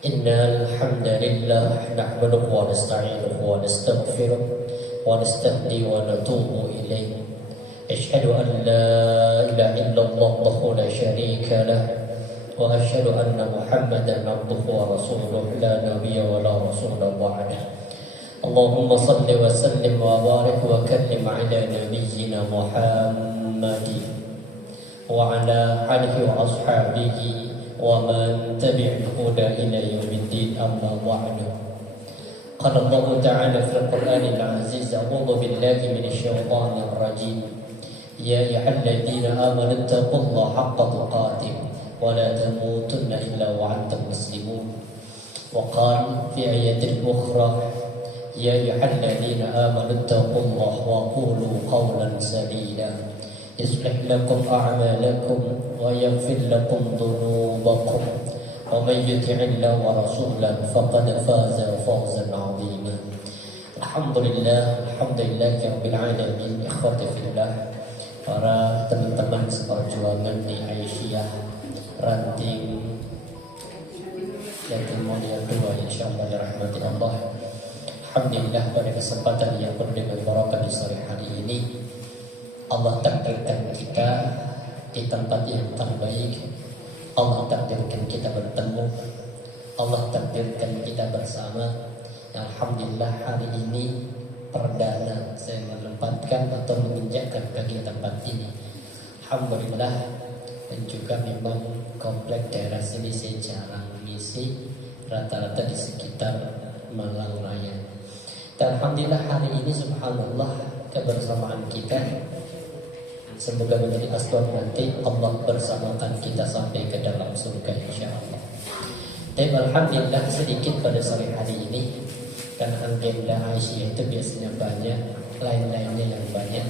إن الحمد لله نحمده ونستعينه ونستغفره ونستهدي ونتوب إليه أشهد أن لا إله إلا الله وحده لا شريك له وأشهد أن محمدا عبده ورسوله لا نبي ولا رسول بعده اللهم صل وسلم وبارك وكرم على نبينا محمد وعلى آله وأصحابه ومن تبع الهدى إلى يوم الدين أما بعد قال الله تعالى في القرآن العزيز أعوذ بالله من الشيطان الرجيم يا أيها الذين آمنوا اتقوا الله حق تقاته ولا تموتن إلا وأنتم مسلمون وقال في آية أخرى يا أيها الذين آمنوا اتقوا الله وقولوا قولا سديدا يصلح لكم أعمالكم ويغفر لكم ذنوبكم ومن يطع الله ورسوله فقد فاز فوزا عظيما الحمد لله رب العالمين ikhwati fillah para teman-teman seperjuangan di Aisyah ranting Yatim Mulia 2 insyaallah ya rahmati Allah. Alhamdulillah pada kesempatan yang penuh dengan barokah di sore hari ini Allah takdirkan kita di tempat yang terbaik. Allah takdirkan kita bertemu. Allah takdirkan kita bersama. Alhamdulillah hari ini perdana saya menempatkan atau menginjakkan kaki tempat ini. Alhamdulillah. Dan juga memang komplek daerah sini saya jarang mengisi, rata-rata di sekitar Malang Raya. Dan alhamdulillah hari ini subhanallah kebersamaan kita semoga menjadi asbab nanti Allah bersamakan kita sampai ke dalam surga insyaallah. Dan alhamdulillah sedikit pada sore hari ini karena agenda Aisyah itu biasanya banyak, lain-lainnya yang banyak.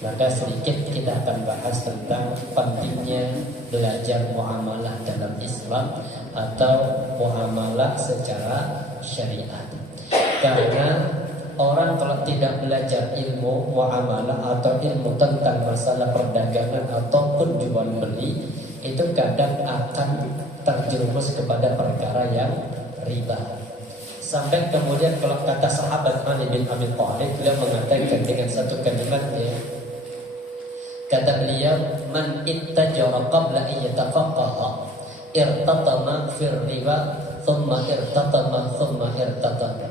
Maka sedikit kita akan bahas tentang pentingnya belajar muamalah dalam Islam atau muamalah secara syariat. Karena orang kalau tidak belajar ilmu muamalah atau ilmu tentang masalah perdagangan ataupun jual beli, itu kadang akan terjerumus kepada perkara yang riba. Sampai kemudian kalau kata sahabat Ali bin Abi Thalib, beliau mengatakan dengan satu kalimat kata beliau, man ittajara qabla an yatafaqaha irtatama fir riba thumma irtatama thumma irtatama.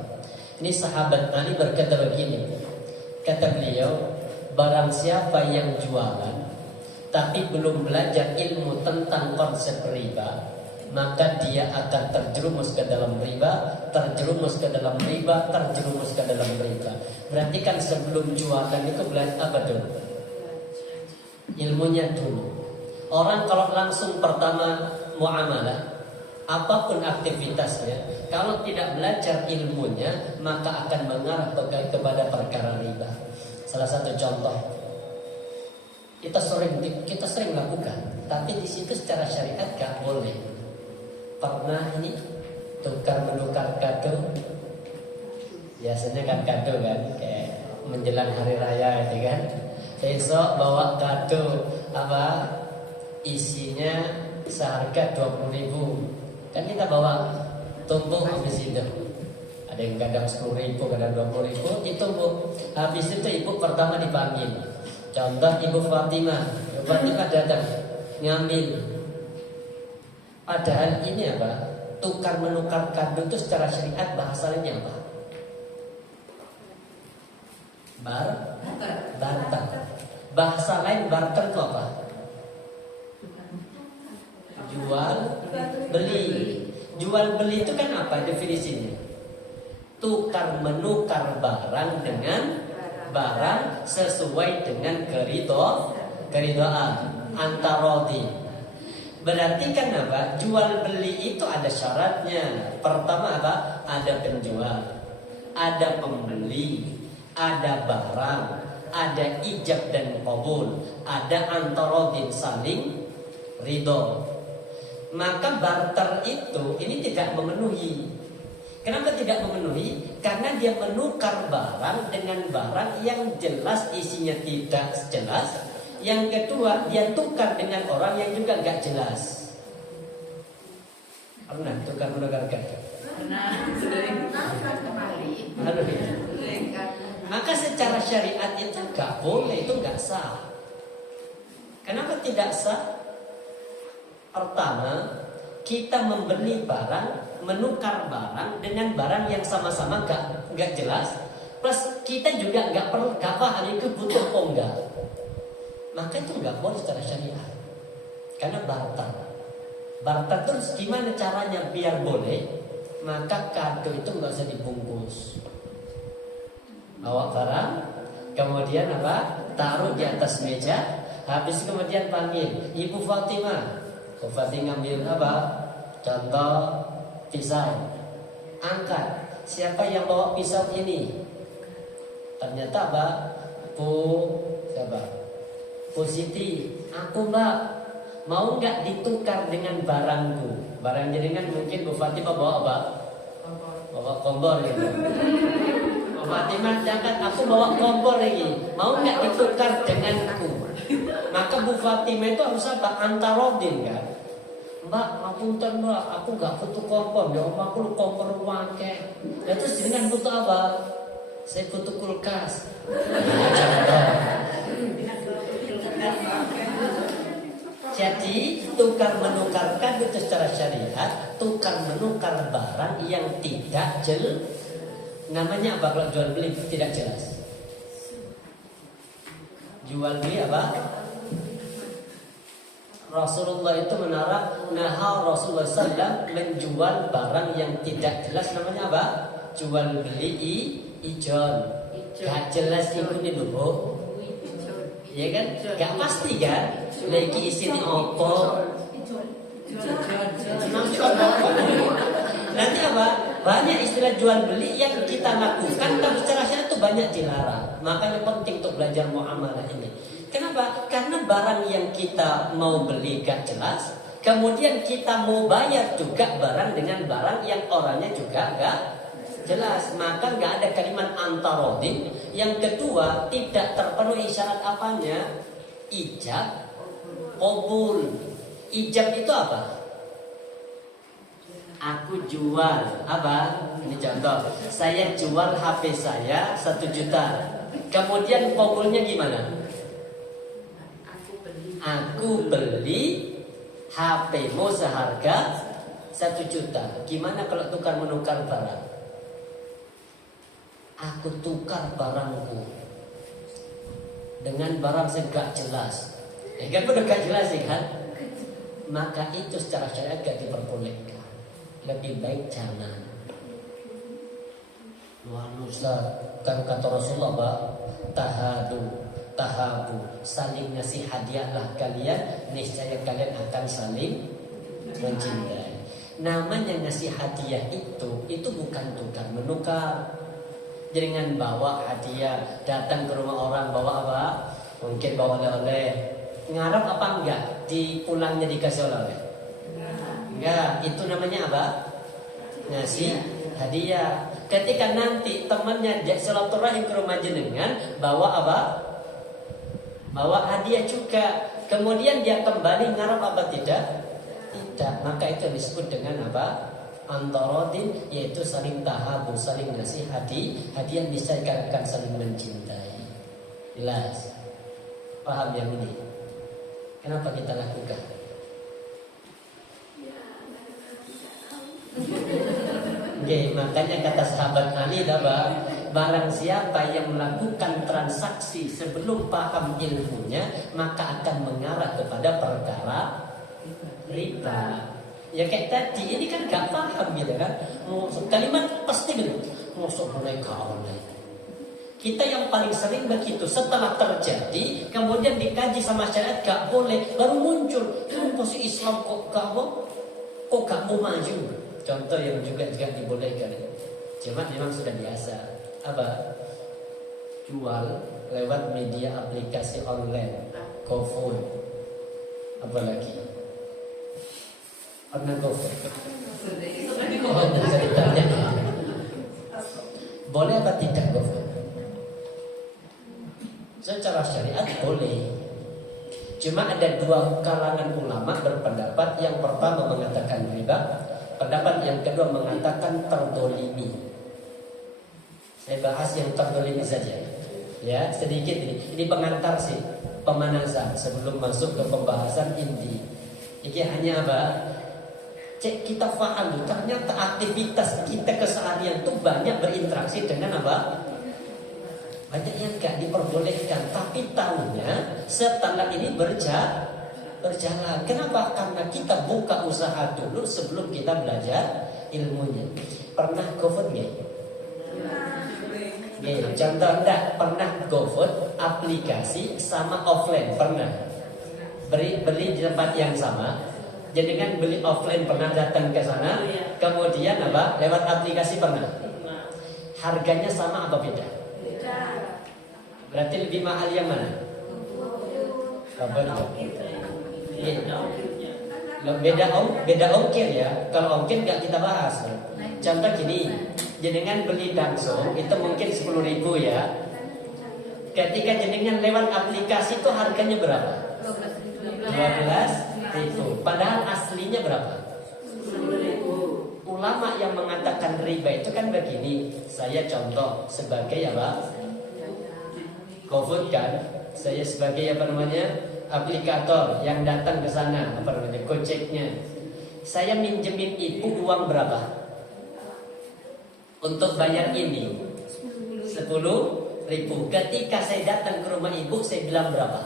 Ini sahabat Ali berkata begini, kata beliau, barang siapa yang jualan tapi belum belajar ilmu tentang konsep riba, maka dia akan terjerumus ke dalam riba, terjerumus ke dalam riba, terjerumus ke dalam riba. Berarti kan sebelum jualan itu belajar apa dulu? Ilmunya dulu. Orang kalau langsung pertama muamalah, apapun aktivitasnya, kalau tidak belajar ilmunya, maka akan mengarah kepada perkara riba. Salah satu contoh, kita sering lakukan, tapi di situ secara syariat gak boleh. Pernah ini tukar menukar kado, biasanya kan kado kan, kayak menjelang hari raya itu kan, besok bawa kado apa isinya seharga 20.000. Kan kita bawa tumpuk habis itu. Ada yang kadang 10.000, kadang 20.000, ditumpuk. Habis itu ibu pertama dipanggil. Contoh Ibu Fatimah. Ibu Fatimah datang ngambil. Padahal ini apa? Tukar menukar kado itu secara syariat bahasanya apa? Barter. Bahasa lain barter itu apa? Jual beli. Jual beli itu kan apa definisinya? Tukar menukar barang dengan barang sesuai dengan keridhaan antarodi. Berarti kan apa? Jual beli itu ada syaratnya. Pertama apa? Ada penjual, ada pembeli, ada barang, ada ijab dan qabul, ada antarodin saling ridho. Maka barter itu ini tidak memenuhi. Kenapa tidak memenuhi? Karena dia menukar barang dengan barang yang jelas isinya tidak jelas. Yang kedua, dia tukar dengan orang yang juga gak jelas. Pernah tukar menukarkan? Pernah. Sering. Kembali. Maka secara syariat itu nggak boleh, itu nggak sah. Kenapa tidak sah? Pertama, kita membeli barang, menukar barang dengan barang yang sama-sama nggak jelas. Plus kita juga nggak paham itu butuh apa enggak. Maka itu nggak boleh secara syariat. Karena barter. Barter terus gimana caranya biar boleh? Maka kado itu nggak usah dibungkus. Bawa barang, kemudian apa? Taruh di atas meja. Habis kemudian panggil Ibu Fatimah. Ibu Fatimah ngambil apa? Contoh pisau. Angkat. Siapa yang bawa pisau ini? Ternyata apa? Siapa? Bu Siti. Aku Mbak. Mau nggak ditukar dengan barangku? Barang jaringan mungkin Bu Fatimah bawa apa? Bawa kompor ya. Fatimah jangan, aku bawa kompor lagi. Mau nggak ditukar denganku? Maka Bu Fatimah itu harus apa? Antarodin kan? Mbak, ngapunten Mbak, aku nggak butuh kompor. Ya aku lu kompor wakai. Ya terus dengan butuh apa? Saya butuh kulkas. Jadi tukar menukarkan itu secara syariat, tukar menukar barang yang tidak jelas. Namanya apa kalau jual beli tidak jelas? Jual beli apa? Rasulullah itu Rasulullah SAW menjual barang yang tidak jelas. Namanya apa? Jual beli ijon. Gak jelas ikutin dulu. Ya kan? Gak pasti kan? Lagi isinya opo. Nanti apa? Banyak istilah jual beli yang kita lakukan tapi secara syariat itu banyak dilarang. Makanya penting untuk belajar muamalah ini. Kenapa? Karena barang yang kita mau beli gak jelas, kemudian kita mau bayar juga barang dengan barang yang orangnya juga gak jelas. Maka gak ada kalimat antarodin. Yang kedua, tidak terpenuhi syarat apanya? Ijab, qabul. Ijab itu apa? Aku jual apa? Ini contoh. Saya jual HP saya 1 juta. Kemudian qabulnya gimana? Aku beli HP-mu seharga 1 juta. Gimana kalau tukar menukar barang? Aku tukar barangku dengan barang yang gak jelas. Kan udah gak jelas ya kan? Maka itu secara syariat gak diperbolehkan. Lebih baik jangan. Wah Ustaz, kan kata Rasulullah Pak, tahabu, saling ngasih hadiahlah kalian, niscaya kalian akan saling mencintai. Namanya ngasih hadiah itu bukan tukar menukar. Jangan bawa hadiah, datang ke rumah orang bawa apa? Mungkin bawa oleh-oleh. Ngarap apa enggak? Di pulangnya dikasih oleh-oleh? Enggak, itu namanya apa? Ngasih hadiah. Ketika nanti temannya silaturahim ke rumah jenengan, bawa apa? Bawa hadiah juga. Kemudian dia kembali ngarap apa tidak? Tidak. Maka itu disebut dengan apa? Antarodin, yaitu saling tahabu, saling ngasih hadiah bisa dikatakan saling mencintai. Jelas? Paham yang ini? Kenapa kita lakukan? Okay, makanya kata sahabat Ali barang siapa yang melakukan transaksi sebelum paham ilmunya, maka akan mengarah kepada perkara riba. Ya kayak tadi, ini kan gak paham gitu kan. Kalimat pasti begitu. Masuk mereka online. Kita yang paling sering begitu. Setelah terjadi, kemudian dikaji sama syariat gak boleh, baru muncul. Kenapa sih Islam kok gak mau maju? Contoh yang juga dibolehkan. Cuma memang sudah biasa. Apa? Jual lewat media aplikasi online, GoFood. Apalagi? Pernah GoFood? Oh, bisa ditanya. Boleh apa tidak GoFood? Secara syariat boleh. Cuma ada dua kalangan ulama berpendapat. Yang pertama mengatakan riba, Pendapat yang kedua mengatakan terdolimi. Saya bahas yang terdolimi saja. Ya, sedikit ini. Ini pengantar sih, pemanasan sebelum masuk ke pembahasan inti. Ini hanya apa? Cek kita paham, ternyata aktivitas kita keseharian itu banyak berinteraksi dengan apa? Banyak yang gak diperbolehkan. Tapi tahunya setelah ini berjalan. Kenapa? Karena kita buka usaha dulu sebelum kita belajar ilmunya. Pernah GoFood nggak? Contoh enggak pernah GoFood aplikasi sama offline pernah? Beli di tempat yang sama. Jadi kan beli offline pernah datang ke sana, kemudian apa? Lewat aplikasi pernah? Harganya sama apa beda? Berarti lebih mahal yang mana? Apa itu? Beda ongkir ya. Kalau ongkir nggak kita bahas. Contoh gini, jenengan beli langsung itu mungkin 10.000 ya. Ketika jenengan lewat aplikasi itu harganya berapa? 12.000. Padahal aslinya berapa? 10.000. Ulama yang mengatakan riba itu kan begini. Saya contoh sebagai apa? GoFood kan. Saya sebagai apa namanya? Aplikator yang datang ke sana, apa namanya, Gojeknya. Saya minjemin ibu uang berapa untuk bayar ini? 10.000. Ketika saya datang ke rumah ibu, saya bilang berapa?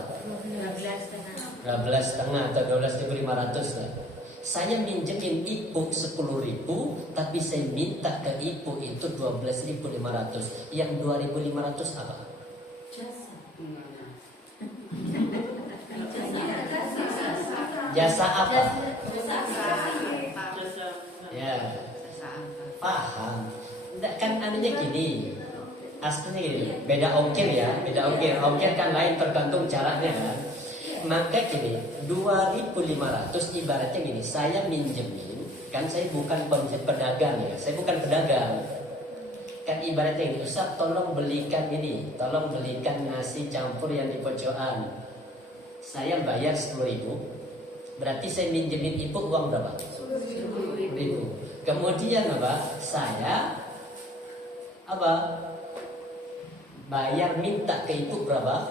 12,5 atau 12.500 lah. Saya minjemin ibu 10.000, tapi saya minta ke ibu itu 12.500. Yang 2.500 apa? Jasa apa? Ya, paham. Nggak, kan anunya gini. Aslinya gini, beda ongkir ya, beda ongkir. Ongkir kan lain tergantung caranya kan. Maka gini, 2.500 ibaratnya gini, saya minjemin, kan saya bukan pedagang ya, saya bukan pedagang. Kan ibaratnya gini, Ustaz tolong belikan ini, tolong belikan nasi campur yang di pojokan. Saya bayar 10.000. Berarti saya minjemin ibu uang berapa? 10.000. Kemudian apa? Saya apa? Bayar minta ke ibu berapa?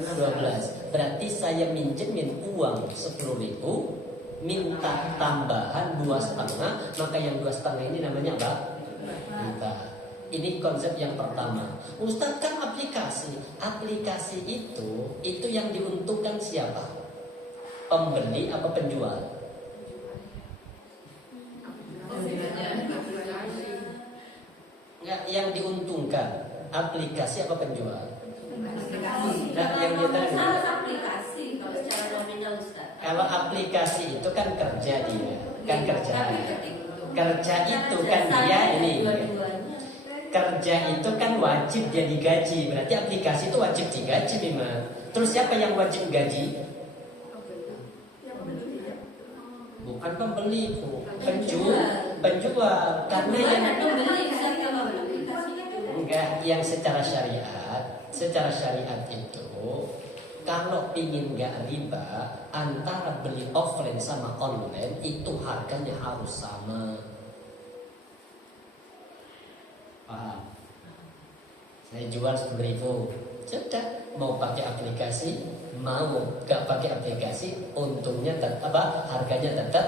12. Berarti saya minjemin uang 10.000, minta tambahan 2,5, maka yang 2,5 ini namanya apa? Riba. Ini konsep yang pertama. Ustaz kan aplikasi itu yang diuntungkan siapa? Pembeli apa penjual? Enggak, yang diuntungkan aplikasi apa penjual? Nah, yang kita aplikasi kalau secara nominal Ustaz. Kalau aplikasi itu kan kerja dia, kan kerja itu kan dia ini. Kerja itu kan wajib dia digaji, berarti aplikasi itu wajib digaji memang. Terus siapa yang wajib gaji? Bukan pembeli, penjual. Karena yang enggak, yang secara syariat itu kalau pingin nggak riba, antara beli offline sama online itu harganya harus sama. Paham? Saya jual 10.000, sudah. Mau pakai aplikasi, mau gak pakai aplikasi, untungnya tetap harganya tetap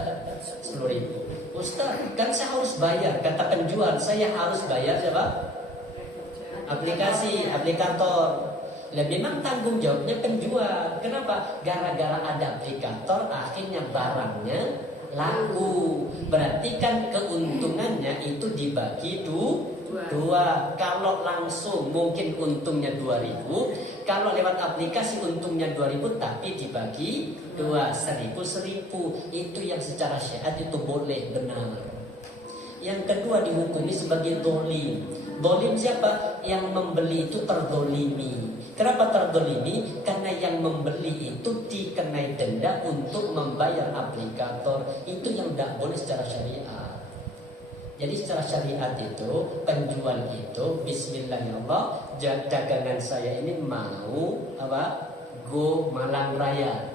10.000. Ustaz, kan saya harus bayar, kata penjual, saya harus bayar siapa? Aplikasi, aplikator. Lah memang tanggung jawabnya penjual. Kenapa? Gara-gara ada aplikator, akhirnya barangnya laku. Berarti kan keuntungannya itu dibagi dua. Kalau langsung mungkin untungnya 2.000. Kalau lewat aplikasi untungnya 2.000, tapi dibagi 2, 1.000. Itu yang secara syariat itu boleh, benar. Yang kedua dihukumi sebagai dolim. Dolim siapa? Yang membeli itu terdolimi. Kenapa terdolimi? Karena yang membeli itu dikenai denda untuk membayar aplikator. Itu yang tidak boleh secara syariat. Jadi secara syariat itu penjual itu bismillahirrahmanirrahim, dagangan saya ini mau go Malang Raya.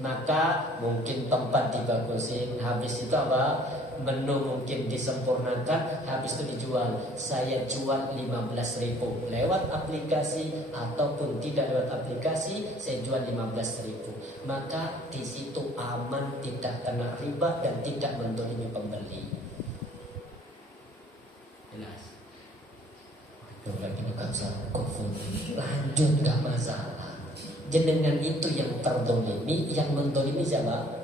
Maka mungkin tempat dibagusin, habis itu apa? Menu mungkin disempurnakan, habis itu dijual. Saya jual 15.000 lewat aplikasi ataupun tidak lewat aplikasi, saya jual 15.000. Maka di situ aman, tidak kena riba dan tidak mendolimi pembeli. Jelas. Aduh, lagi bukan sanggup. Lanjut, gak masalah. Jenengan itu yang terdolimi, yang mendolimi siapa?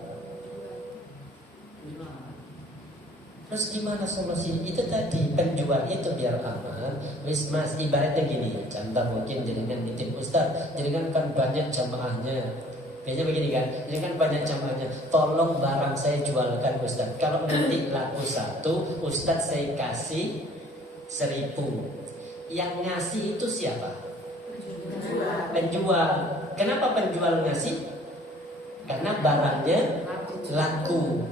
Terus gimana solusi? Itu tadi, penjual itu biar aman. Wis mas, ibaratnya gini, contoh mungkin jenengan nitip Ustaz, jenengan kan banyak jamaahnya. Biasanya begini kan, jenengan banyak jamaahnya. Tolong barang saya jualkan Ustaz. Kalau nanti laku 1, Ustaz saya kasih 1.000. Yang ngasih itu siapa? Penjual. Kenapa penjual ngasih? Karena barangnya laku.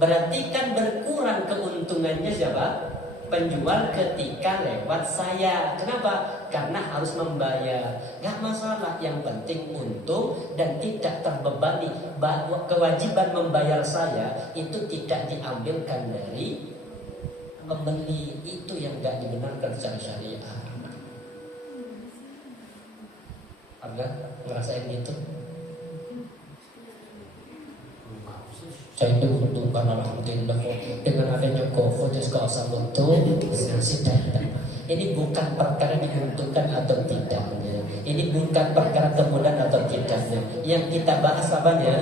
Berarti kan berkurang keuntungannya siapa? Penjual ketika lewat saya. Kenapa? Karena harus membayar. Gak masalah, yang penting untung dan tidak terbebani. Kewajiban membayar saya itu tidak diambilkan dari pembeli. Itu yang gak dibenarkan secara syariah. Anda ngerasain gitu? Saya diuntungkan alhamdulillah dengan adanya GoFood juga usah untung masih datang. Ini bukan perkara diuntungkan atau tidaknya. Ini bukan perkara kemudahan atau tidaknya. Yang kita bahas apanya?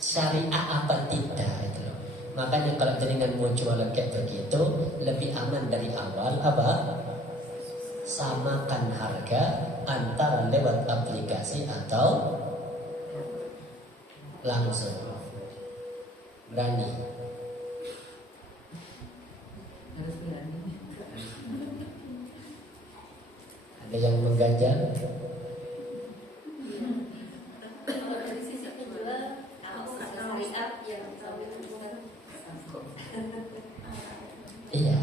Syariah apa tidak itu loh. Makanya kalau jenengan mau jualan kayak begitu, lebih aman dari awal apa? Samakan harga antara lewat aplikasi atau langsung. Berani. Harus berani. Ada yang mengganjal? Kalau dari sisi penjual, syariat yang kami temukan. Iya.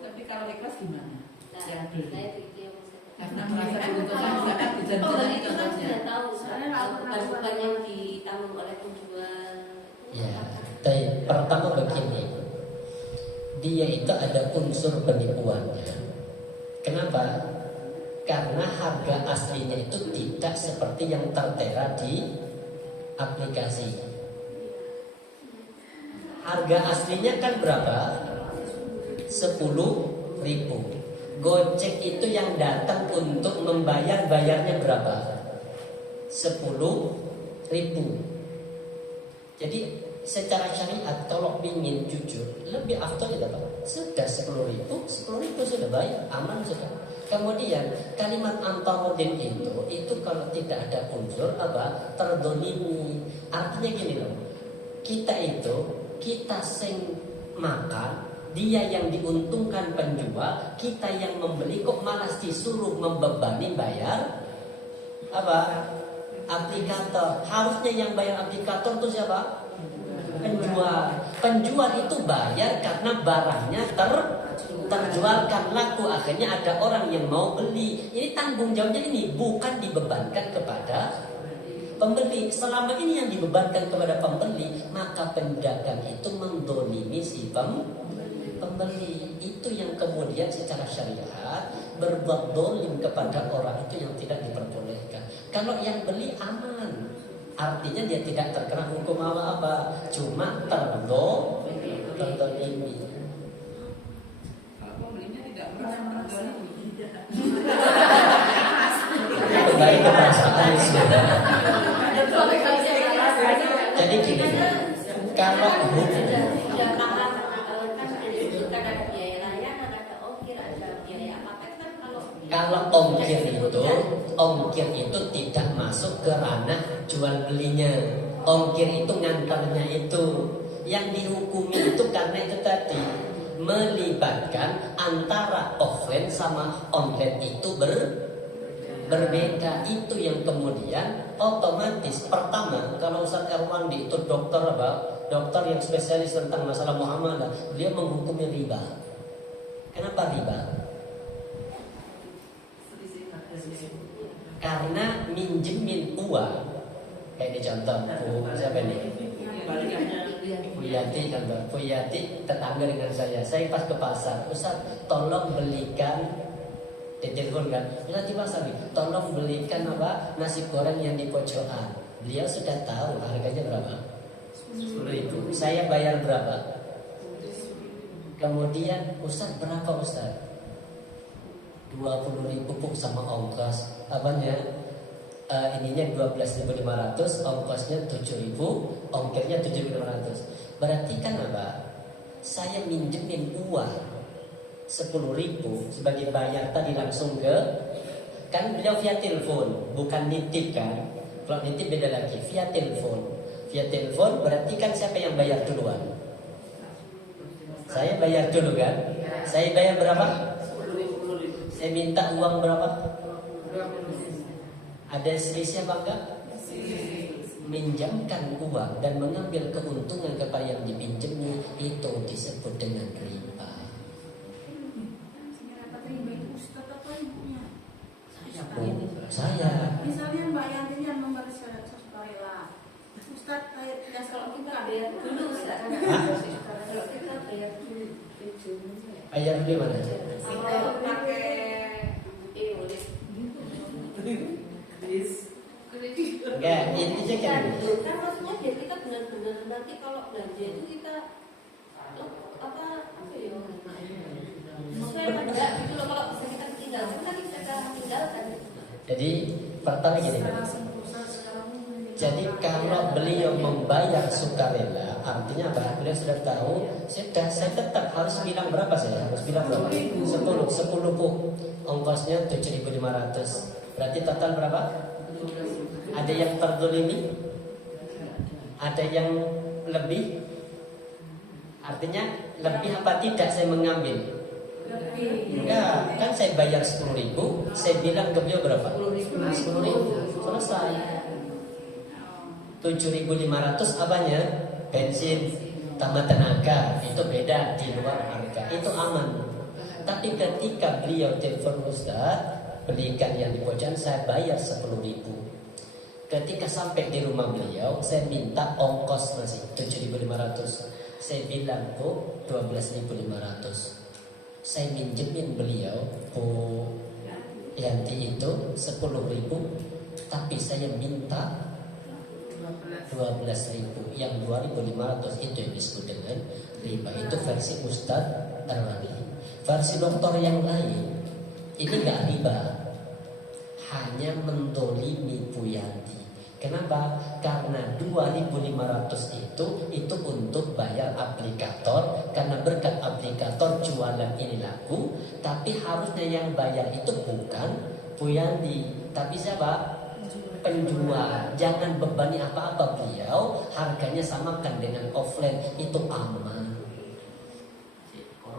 Tapi kalau ikhlas gimana? Nah, Yang beli. saya itu yang saya Karena merasa keuntungan zakat Oh, dijanjikan itu kan contohnya. sudah tahu, bukan yang ditanggung oleh penjual. Ya, tapi pertama begini, dia itu ada unsur penipuannya. Kenapa? Karena harga aslinya itu tidak seperti yang tertera di aplikasi. Harga aslinya kan berapa? 10.000. Gojek itu yang datang untuk membayar, bayarnya berapa? 10.000. Jadi secara syariat kalau ingin jujur lebih afdal itu apa? Sudah 10.000 sudah bayar, aman sudah. Kemudian kalimat antarodin itu kalau tidak ada unsur apa? Terdolimi. Artinya gini loh, kita sing makan, dia yang diuntungkan penjual, kita yang membeli kok malah disuruh membebani bayar apa? Aplikator. Harusnya yang bayar aplikator itu siapa? Penjual. Penjual itu bayar karena barangnya terjualkan laku, akhirnya ada orang yang mau beli. Ini tanggung jawabnya ini bukan dibebankan kepada pembeli. Selama ini yang dibebankan kepada pembeli, maka pedagang itu mendolimi si pembeli. Itu yang kemudian secara syariat berbuat dolim kepada orang itu yang tidak diperbolehkan. Kalau yang beli aman, artinya dia tidak terkena hukum apa-apa, cuma terdolimi. Kalau pembelinya tidak merasa terdolimi. Kembali ke perasaan sudah. Jadi gini, kalau hukum kalau ongkir itu tidak masuk ke ranah jual belinya. Ongkir itu ngantarnya itu. Yang dihukumi itu karena itu tadi melibatkan antara offline sama online itu berbeda. Itu yang kemudian otomatis pertama kalau Ustaz Erwandi itu dokter apa? Dokter yang spesialis tentang masalah muamalah, dia menghukumi riba. Kenapa riba? karena minjemin uang. Kayak di contoh siapa nih? Bu Yati contoh. Bu Yati tetangga dengan saya. Saya pas ke pasar, Ustaz tolong belikan, ditelepon kan, Ustaz di pasar nih, tolong belikan apa nasi goreng yang di pojokan. Beliau sudah tahu harganya berapa, 10.000. Saya bayar berapa? Kemudian Ustaz berapa Ustaz? 20.000 pun sama ongkos. Apanya? Ininya 12.500, ongkosnya 7.000, ongkirnya 7.500. Berarti kan apa? Saya minjemin uang 10.000 sebagai bayar tadi langsung ke, kan beliau via telepon, bukan nitip kan? Kalau nitip beda lagi, via telepon. Via telepon berarti kan siapa yang bayar duluan? Saya bayar dulu kan? Saya bayar berapa? Saya minta uang berapa? Ada selisih apa enggak? Minjamkan uang dan mengambil keuntungan kepada yang dipinjami itu disebut dengan riba. Saya. Misalnya Mbak Yanti yang memberi sukarela, Ustaz tidak Kalau selalu kita bayar dulu, Ustaz. Kalau kita bayar dulu, Bayar di mana? kalau pakai Enggak, intinya kan kan maksudnya biar kita benar-benar nanti kalau belanja itu kita apa ya? Maksudnya enggak gitu loh, kalau bisa kita tinggalkan kan kita tinggalkan. jadi pertama gini kan. Jadi kalau beliau membayar sukarela, artinya apa? Beliau sudah tahu, saya tetap harus bilang berapa saya? Harus bilang berapa? 10 puk. Ongkosnya 7.500. Berarti total berapa? Ada yang terzolimi? Ada yang lebih? Artinya lebih apa tidak saya mengambil? Enggak, kan saya bayar 10.000, saya bilang ke beliau berapa? 10.000. Selesai. 7.500 apanya? Bensin tambah tenaga, itu beda di luar harga, itu aman. Tapi ketika beliau telepon Ustaz, belikan yang di pojokan, saya bayar 10.000. Ketika sampai di rumah beliau, saya minta ongkos masih 7.500. Saya bilang Bu 12.500. Saya minjemin beliau Bu Yanti itu 10.000, tapi saya minta 12.000, yang 2.500 itu yang disebut dengan riba. Itu versi Ustadz Arwani. Versi dokter yang lain ini nggak riba, hanya mendolimi Bu Yanti. Kenapa? Karena 2.500 itu untuk bayar aplikator, karena berkat aplikator jualan ini laku. Tapi harusnya yang bayar itu bukan Bu Yanti, tapi siapa? Penjual. Jangan bebani apa-apa beliau, harganya samakan dengan offline, itu aman.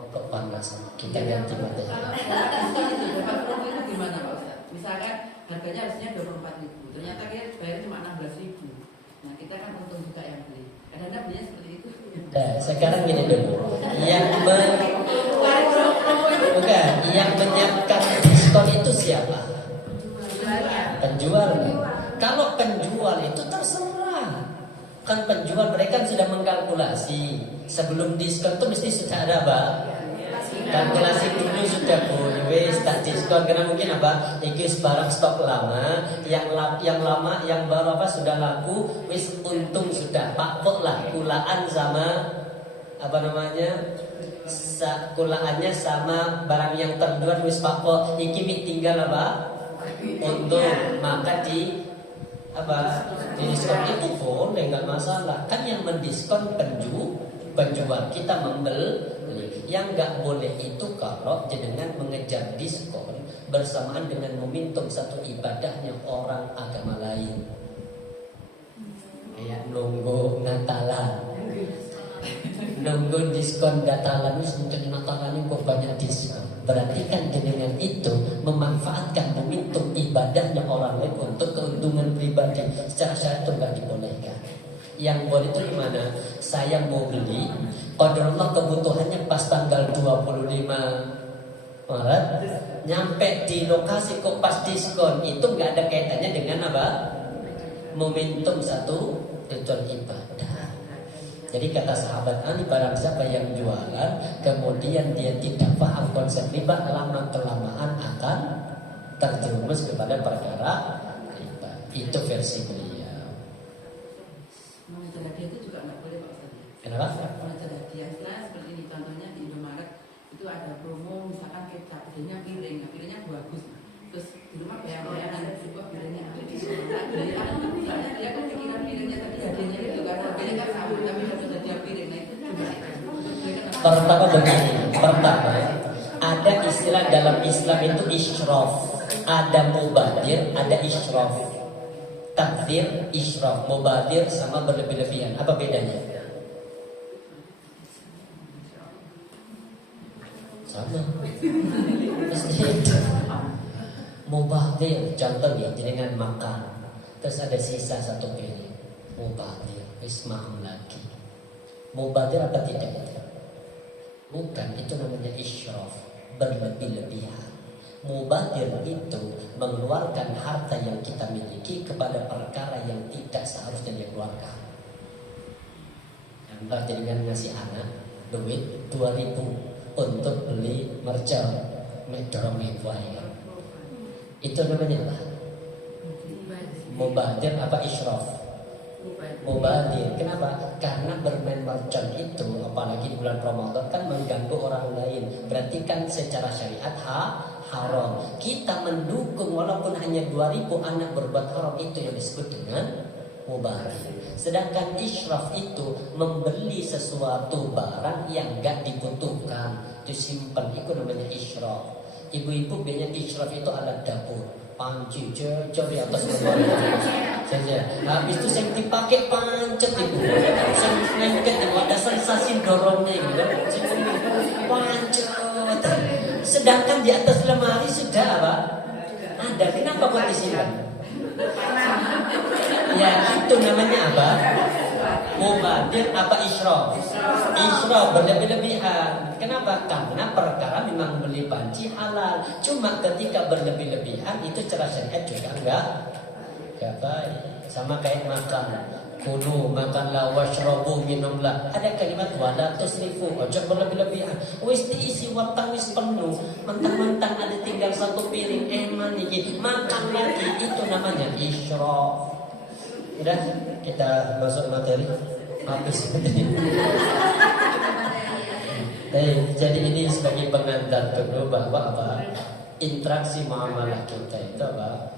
Kepanasan kita ganti materi. Kalau dapat promo itu gimana Pak Ustaz? Misalkan harganya harusnya 24.000, ternyata dia bayar cuma 16.000. Nah kita kan untung juga yang beli. Kadang-kadang belinya seperti itu. Sekarang gini dulu, yang menyiapkan diskon itu siapa? Penjual. Kalau penjual itu terserah, kan penjual mereka sudah mengkalkulasi sebelum diskon itu mesti sudah ada apa? Kalkulasi dulu sudah boleh tak diskon, karena mungkin apa? Iki barang stok lama, yang lama yang baru apa sudah laku, wis untung sudah pakpok lah kulaan sama apa namanya? Kulaannya sama barang yang terjual wis pakpok, iki tinggal apa? Untung, maka di apa di diskon itu boleh, nggak masalah. Kan yang mendiskon penjual, kita membeli. Yang nggak boleh itu kalau jenengan mengejar diskon bersamaan dengan momentum satu ibadahnya orang agama lain, kayak nunggu Natalan, nunggu diskon Natalan, untuk Natalan kok banyak diskon. Berarti kan jenengan itu memanfaatkan momentum ibadahnya orang lain untuk keuntungan pribadi. Secara syariat itu nggak dibolehkan. Yang boleh itu gimana? Saya mau beli, qadarullah kebutuhannya pas tanggal 25 Maret, Nyampe di lokasi kok pas diskon, itu nggak ada kaitannya dengan apa? Momentum satu tujuan ibadah. Jadi kata sahabat Ali, barang siapa yang jualan kemudian dia tidak paham konsep riba, lama kelamaan akan terjerumus kepada perkara riba. Itu versi beliau. Mengejar hadiah itu juga nggak boleh Pak Ustaz. Kenapa? Mengejar hadiah seperti ini, contohnya di Indomaret itu ada promo misalkan kecap, jadinya piring, nah, piringnya bagus, terus di rumah bayang-bayangan sebuah piringnya beli anak misalnya dia kepikiran piringnya tadi hadiahnya itu kan harganya kan sama tapi harus hadiah piring, nah itu Pertama begini, pertama ada istilah dalam Islam itu israf, ada mubadir, ada israf. Takdir, israf, mubadir sama berlebih-lebihan. Apa bedanya? Sama. Mubadir, contohnya dengan makan, terus ada sisa satu piring. Mubadir, isma'am lagi. Mubadir apa tidak itu? Bukan, itu namanya israf, berlebih-lebihan. Mubadir itu mengeluarkan harta yang kita miliki kepada perkara yang tidak seharusnya dia keluarkan. Contoh, dengan ngasih anak duit 2.000 untuk beli mercon, dorong mewah ya. Itu namanya apa? Mubadir apa israf? Mubadir. Kenapa? Karena bermain mercon itu, apalagi di bulan Ramadan, kan mengganggu orang lain. Berarti kan secara syariat haram. Kita mendukung walaupun hanya 2.000 anak berbuat haram, itu yang disebut dengan mubadir. Sedangkan israf itu membeli sesuatu barang yang gak dibutuhkan, disimpan, itu namanya israf. Ibu-ibu biasanya israf itu alat dapur, panci, jor di atas lemari saja. Habis itu yang dipakai pancet ibu, yang lengket itu ada sensasi dorongnya gitu, pancet. Sedangkan di atas lemari sudah apa? Ada. Kenapa kok disimpan? Ya itu namanya apa? Mubadir apa israf? Israf, berlebih-lebihan. Kenapa? Karena perkara memang beli panci halal. Cuma ketika berlebih-lebihan itu secara syariat juga enggak baik. Sama kayak makan. Kulu makanlah washrabu minumlah. Ada kalimat wala tusrifu, ojo berlebih-lebihan. Wis diisi watang wis penuh, mentang-mentang ada tinggal satu piring eman iki, makan lagi, itu namanya israf. Udah, kita masuk materi. Habis. Jadi ini sebagai pengantar dulu bahwa apa? Interaksi muamalah kita itu apa?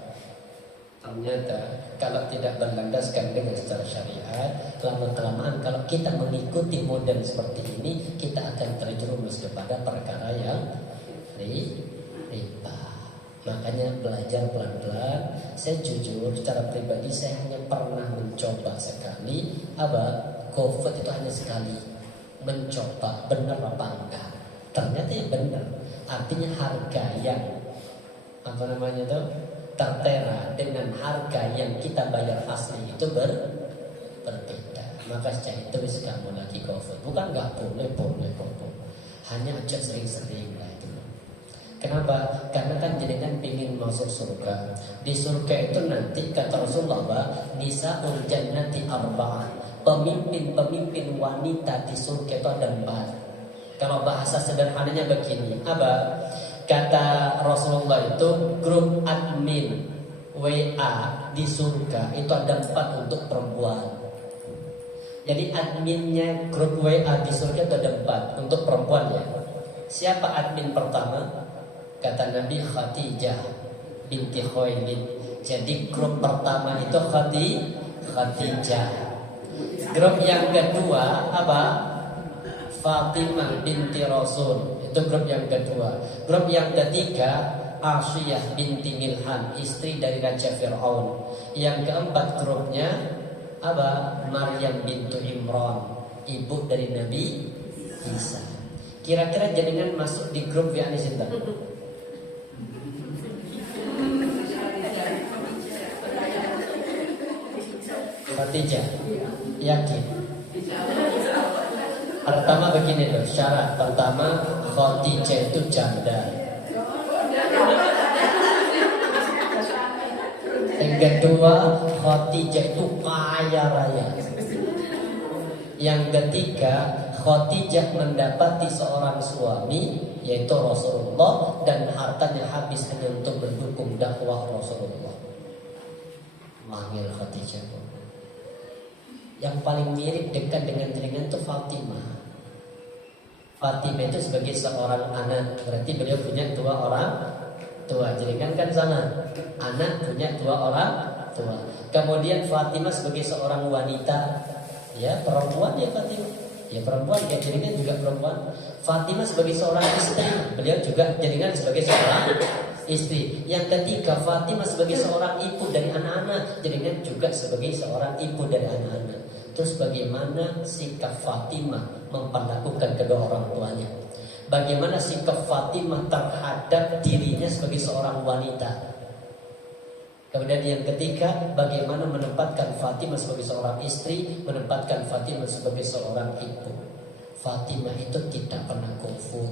Ternyata kalau tidak berlandaskan dengan secara syariat, lama-kelamaan kalau kita mengikuti model seperti ini, kita akan terjerumus kepada perkara yang riba. Makanya belajar pelan-pelan. Saya jujur, secara pribadi saya hanya pernah mencoba sekali. COVID itu hanya sekali mencoba, benar apa enggak. Ternyata ya benar. Artinya harga yang tertera dengan harga yang kita bayar asli itu berbeda. Maka sejak itu kamu lagi COVID. Bukan nggak boleh. Hanya aja sering-sering lah itu. Kenapa? Karena kan jenengan ingin masuk surga. Di surga itu nanti kata Rasulullah, nisaul jannati arba'ah. Pemimpin-pemimpin wanita di surga itu ada 4. Kalau bahasa sederhananya begini, kata Rasulullah itu grup admin WA di surga itu ada 4 untuk perempuan. Jadi adminnya grup WA di surga itu ada 4 untuk perempuan ya. Siapa admin pertama? Kata Nabi Khadijah binti Khuwailid. Jadi grup pertama itu Khadijah. Grup yang kedua Fatimah binti Rasul. Itu grup yang kedua. Grup yang ketiga Asiyah binti Milhan, istri dari Raja Fir'aun. Yang keempat grupnya Maryam bintu Imran, ibu dari Nabi Isa. Kira-kira jenengan masuk di grup yang ini Khadijah, yakin? Pertama begini loh, syarat pertama Khadijah itu janda. kedua, Khadijah itu kaya raya. Yang ketiga, Khadijah mendapati seorang suami yaitu Rasulullah dan hartanya habis hanya untuk mendukung dakwah Rasulullah. Manggil Khadijah. Yang paling mirip dekat dengan jaringan itu Fatimah. Fatimah itu sebagai seorang anak, berarti beliau punya dua orang tua. Jaringan kan sama, anak punya dua orang tua. Kemudian Fatimah sebagai seorang wanita, ya perempuan ya Fatimah, ya perempuan ya jaringan juga perempuan. Fatimah sebagai seorang istri, beliau juga jaringan sebagai seorang istri. Yang ketiga, Fatimah sebagai seorang ibu dari anak-anak, jaringan juga sebagai seorang ibu dari anak-anak. Terus bagaimana sikap Fatimah memperlakukan kedua orang tuanya? Bagaimana sikap Fatimah terhadap dirinya sebagai seorang wanita? Kemudian yang ketiga, bagaimana menempatkan Fatimah sebagai seorang istri, menempatkan Fatimah sebagai seorang ibu. Fatimah itu tidak pernah kufur.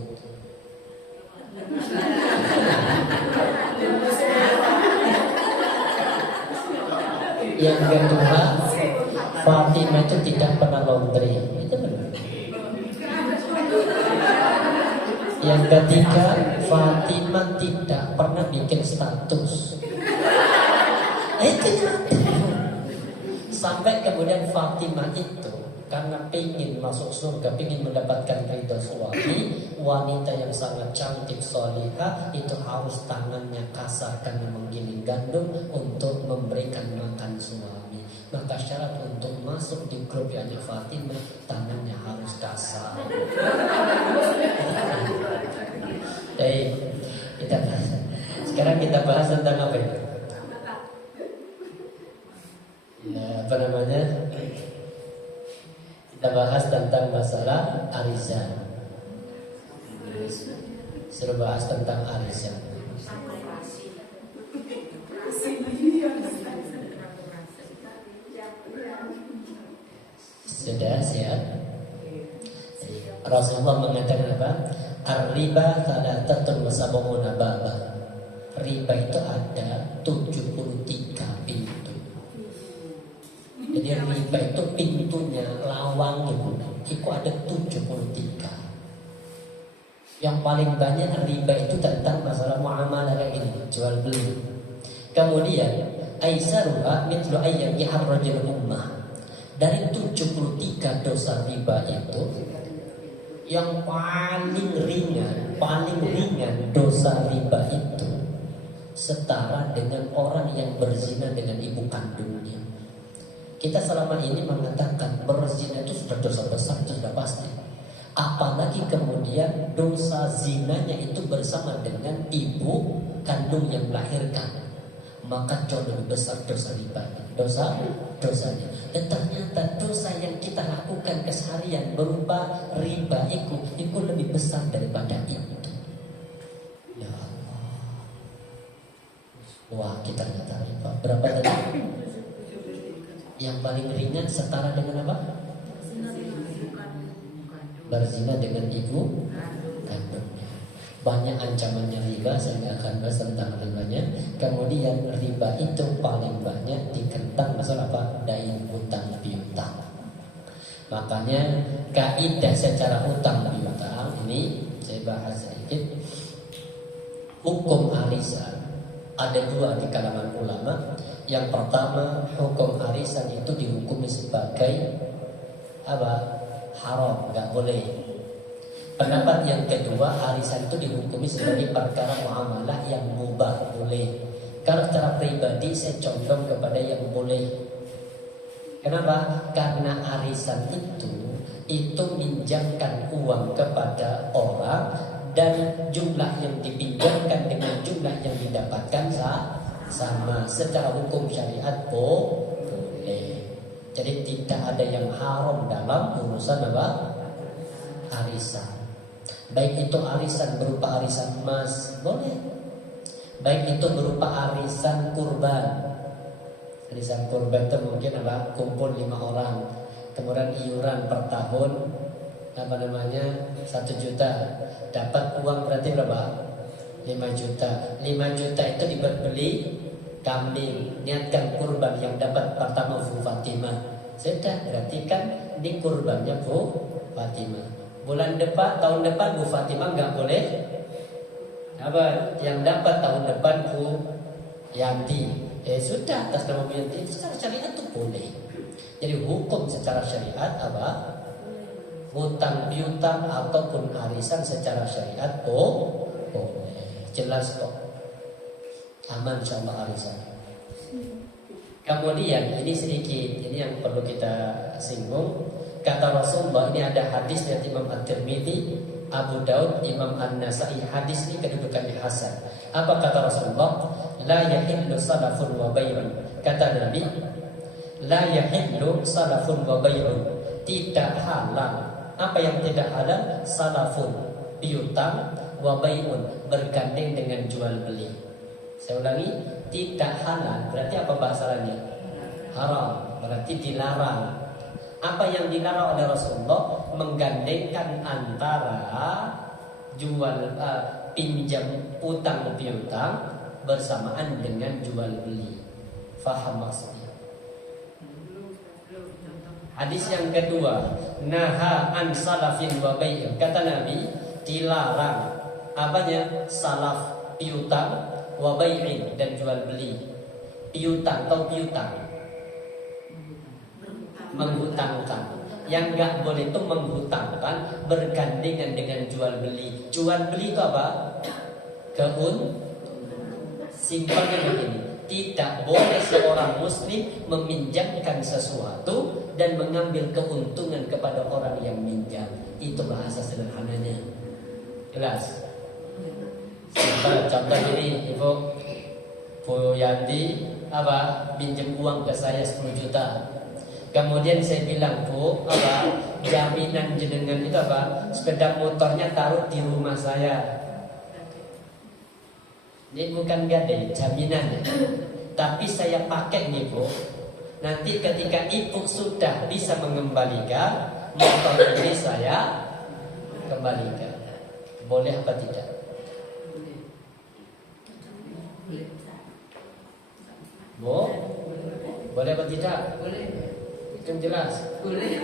Yang kedua, Fatimah itu tidak pernah laundry. Itu benar. Yang ketiga, Fatimah tidak pernah bikin status. Itu sampai kemudian Fatimah itu karena ingin masuk surga, ingin mendapatkan ridho suami, wanita yang sangat cantik solihah itu harus tangannya kasar karena menggiling gandum untuk memberikan makan suami. Maka syarat untuk masuk di grup yang Fatimah, tangannya harus kasar. Baik, kita bahas. Sekarang kita bahas tentang apa ini? Ya, apa namanya? Kita bahas tentang masalah arisan. Suruh bahas tentang arisan. Sudah siap? Rasulullah mengatakan apa? Ar-riba thalathatun wa sab'una baba. Riba itu ada 73 pintu. Jadi riba itu pintunya, lawang itu ada 73. Yang paling banyak riba itu tentang masalah muamalah kayak gini, jual beli. Kemudian aisaruha mithlu ayyam yahrajul ummah. Dari 73 dosa riba itu, yang paling ringan dosa riba itu setara dengan orang yang berzina dengan ibu kandungnya. Kita selama ini mengatakan berzina itu sudah dosa besar, itu sudah pasti. Apalagi kemudian dosa zinanya itu bersama dengan ibu kandung yang melahirkan, maka jauh lebih besar dosa riba. Dosanya. Dan ternyata dosa yang kita lakukan keseharian berupa riba itu lebih besar daripada itu. Ya Allah. Wah, kita nyata riba. Berapa tadi? Yang paling ringan setara dengan apa? Berzina dengan ibu kandungnya. Banyak ancamannya riba, saya nggak akan bahas tentang ribanya. Kemudian riba itu paling banyak ditentang masalah apa? Dain hutang piutang. Makanya kaidah secara hutang piutang ini saya bahas sedikit. Hukum arisan ada dua di kalangan ulama. Yang pertama, hukum arisan itu dihukumi sebagai apa? Haram, nggak boleh. Pendapat yang kedua, arisan itu dihukumi sebagai perkara muamalah yang mubah, boleh. Kalau secara pribadi saya condong kepada yang boleh. Kenapa? Karena arisan itu minjamkan uang kepada orang dan jumlah yang dipinjamkan dengan jumlah yang didapatkan sama. Secara hukum syariat boleh. Jadi tidak ada yang haram dalam urusan apa? Arisan. Baik itu arisan berupa arisan emas, boleh. Baik itu berupa arisan kurban. Arisan kurban itu mungkin apa? Kumpul 5 orang, kemudian iuran per tahun 1 juta. Dapat uang berarti berapa? 5 juta. 5 juta itu dibeli kambing, niatkan kurban yang dapat pertama Bu Fatimah. Sudah, berarti kan ini kurbannya Bu Fatimah. Bulan depan, tahun depan Bu Fatimah nggak boleh apa? Yang dapat tahun depan Bu Yanti. Sudah, atas nama Bu Yanti secara syariat itu boleh. Jadi hukum secara syariat apa? Hutang piutang ataupun arisan secara syariat boleh. Jelas kok. Aman insyaallah arisan. Kemudian ini sedikit, ini yang perlu kita singgung. Kata Rasulullah, ini ada hadis dari Imam At-Tirmidzi, Abu Daud, Imam An-Nasai. Hadis ini kedudukannya hasan. Apa kata Rasulullah? La yahillu salafun wa bay'un. Kata Nabi, la yahillu salafun wa bay'un. Tidak halal. Apa yang tidak halal? Salafun, piutang, wa bay'un, bergandeng dengan jual beli. Saya ulangi, tidak halal berarti apa bahasanya? Haram, berarti dilarang. Apa yang dilarang oleh Rasulullah? Menggandengkan antara jual pinjam utang piutang bersamaan dengan jual beli. Faham maksudnya? Hadis yang kedua, naha an salafin wa bay'in. Kata Nabi, dilarang apanya? Salaf, piutang, wa bay'in, dan jual beli. Piutang atau piutang, menghutangkan. Yang nggak boleh itu menghutangkan bergandengan dengan jual beli. Jual beli itu apa? Simpelnya begini, tidak boleh seorang muslim meminjamkan sesuatu dan mengambil keuntungan kepada orang yang minjam. Itu bahasa sederhananya. Jelas? Contoh ini, Ibu Bu Yanti apa? Pinjam uang ke saya 10 juta. Kemudian saya bilang, Bu, apa? Jaminan jenengan itu apa? Sepeda motornya taruh di rumah saya. Ini bukan gadai, jaminan. Tapi saya pakai nih, Bu. Nanti ketika Ibu sudah bisa mengembalikan motor ini, saya kembalikan. Boleh apa tidak? Bu, boleh apa tidak? Boleh. Itu jelas. Boleh.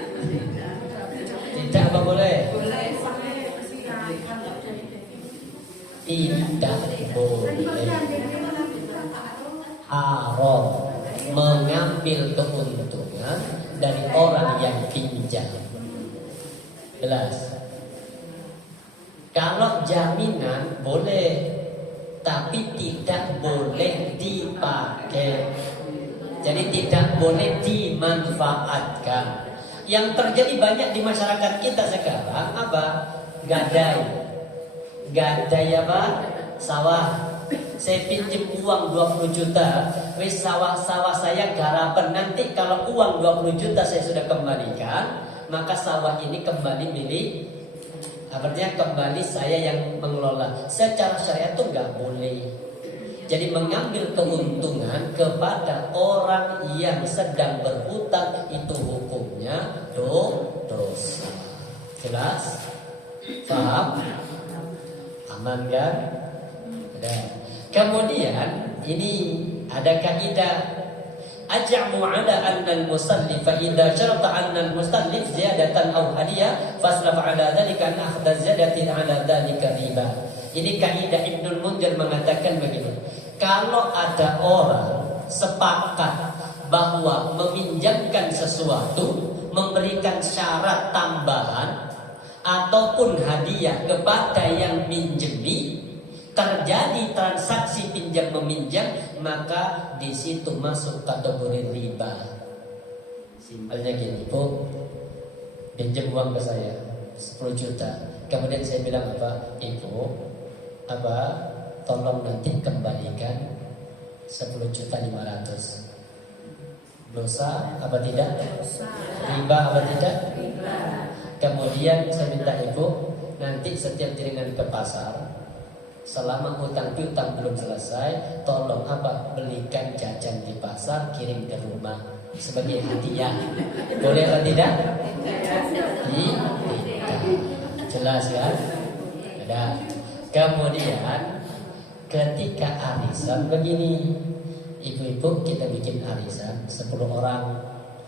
Tidak apa boleh? Boleh. Tidak boleh. Haram mengambil keuntungan dari orang yang pinjam. Jelas. Kalau jaminan boleh, tapi tidak boleh dipakai. Jadi tidak boleh dimanfaatkan. Yang terjadi banyak di masyarakat kita sekarang apa? Gadai. Gadai apa? Sawah. Saya pinjam uang 20 juta. Wis sawah-sawah saya garapan. Nanti kalau uang 20 juta saya sudah kembalikan, maka sawah ini kembali milik, artinya kembali saya yang mengelola. Secara syariat itu nggak boleh. Jadi mengambil keuntungan kepada orang yang sedang berhutang itu hukumnya dosa. Jelas? Paham? Aman kan? Kemudian ini ada kaidah aj'amu ala anna al-musallif fa idza syarata anna al-musallif ziyadatan aw hadiyah faslaf ala dhalika an akhdha ziyadati ala dhalika riba. Ini kaidah Ibnul Munzir mengatakan begini. Kalau ada orang sepakat bahwa meminjamkan sesuatu, memberikan syarat tambahan ataupun hadiah kepada yang minjemi, terjadi transaksi pinjam meminjam, maka di situ masuk kategori riba. Simpelnya gini, Bu, pinjam uang ke saya 10 juta. Kemudian saya bilang apa? Ibu, apa? Tolong nanti kembalikan 10.500.000. Dosa apa tidak? Riba apa tidak? Kemudian saya minta ibu nanti setiap jaringan ke pasar, selama hutang piutang belum selesai, tolong apa? Belikan jajan di pasar, kirim ke rumah sebagai hadiah. Boleh atau tidak? Tidak. Jelas ya? Ada. Kemudian ketika arisan begini, Ibu-ibu kita bikin arisan 10 orang,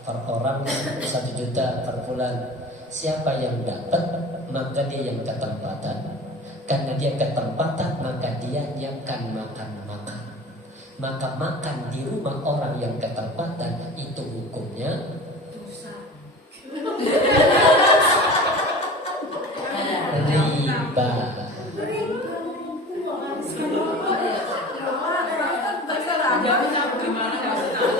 per orang 1 juta per bulan. Siapa yang dapat maka dia yang ketempatan. Karena dia ketempatan maka dia yang akan makan. Maka makan di rumah orang yang ketempatan itu hukumnya Dosa. riba. Jawabnya gimana nggak usah tahu.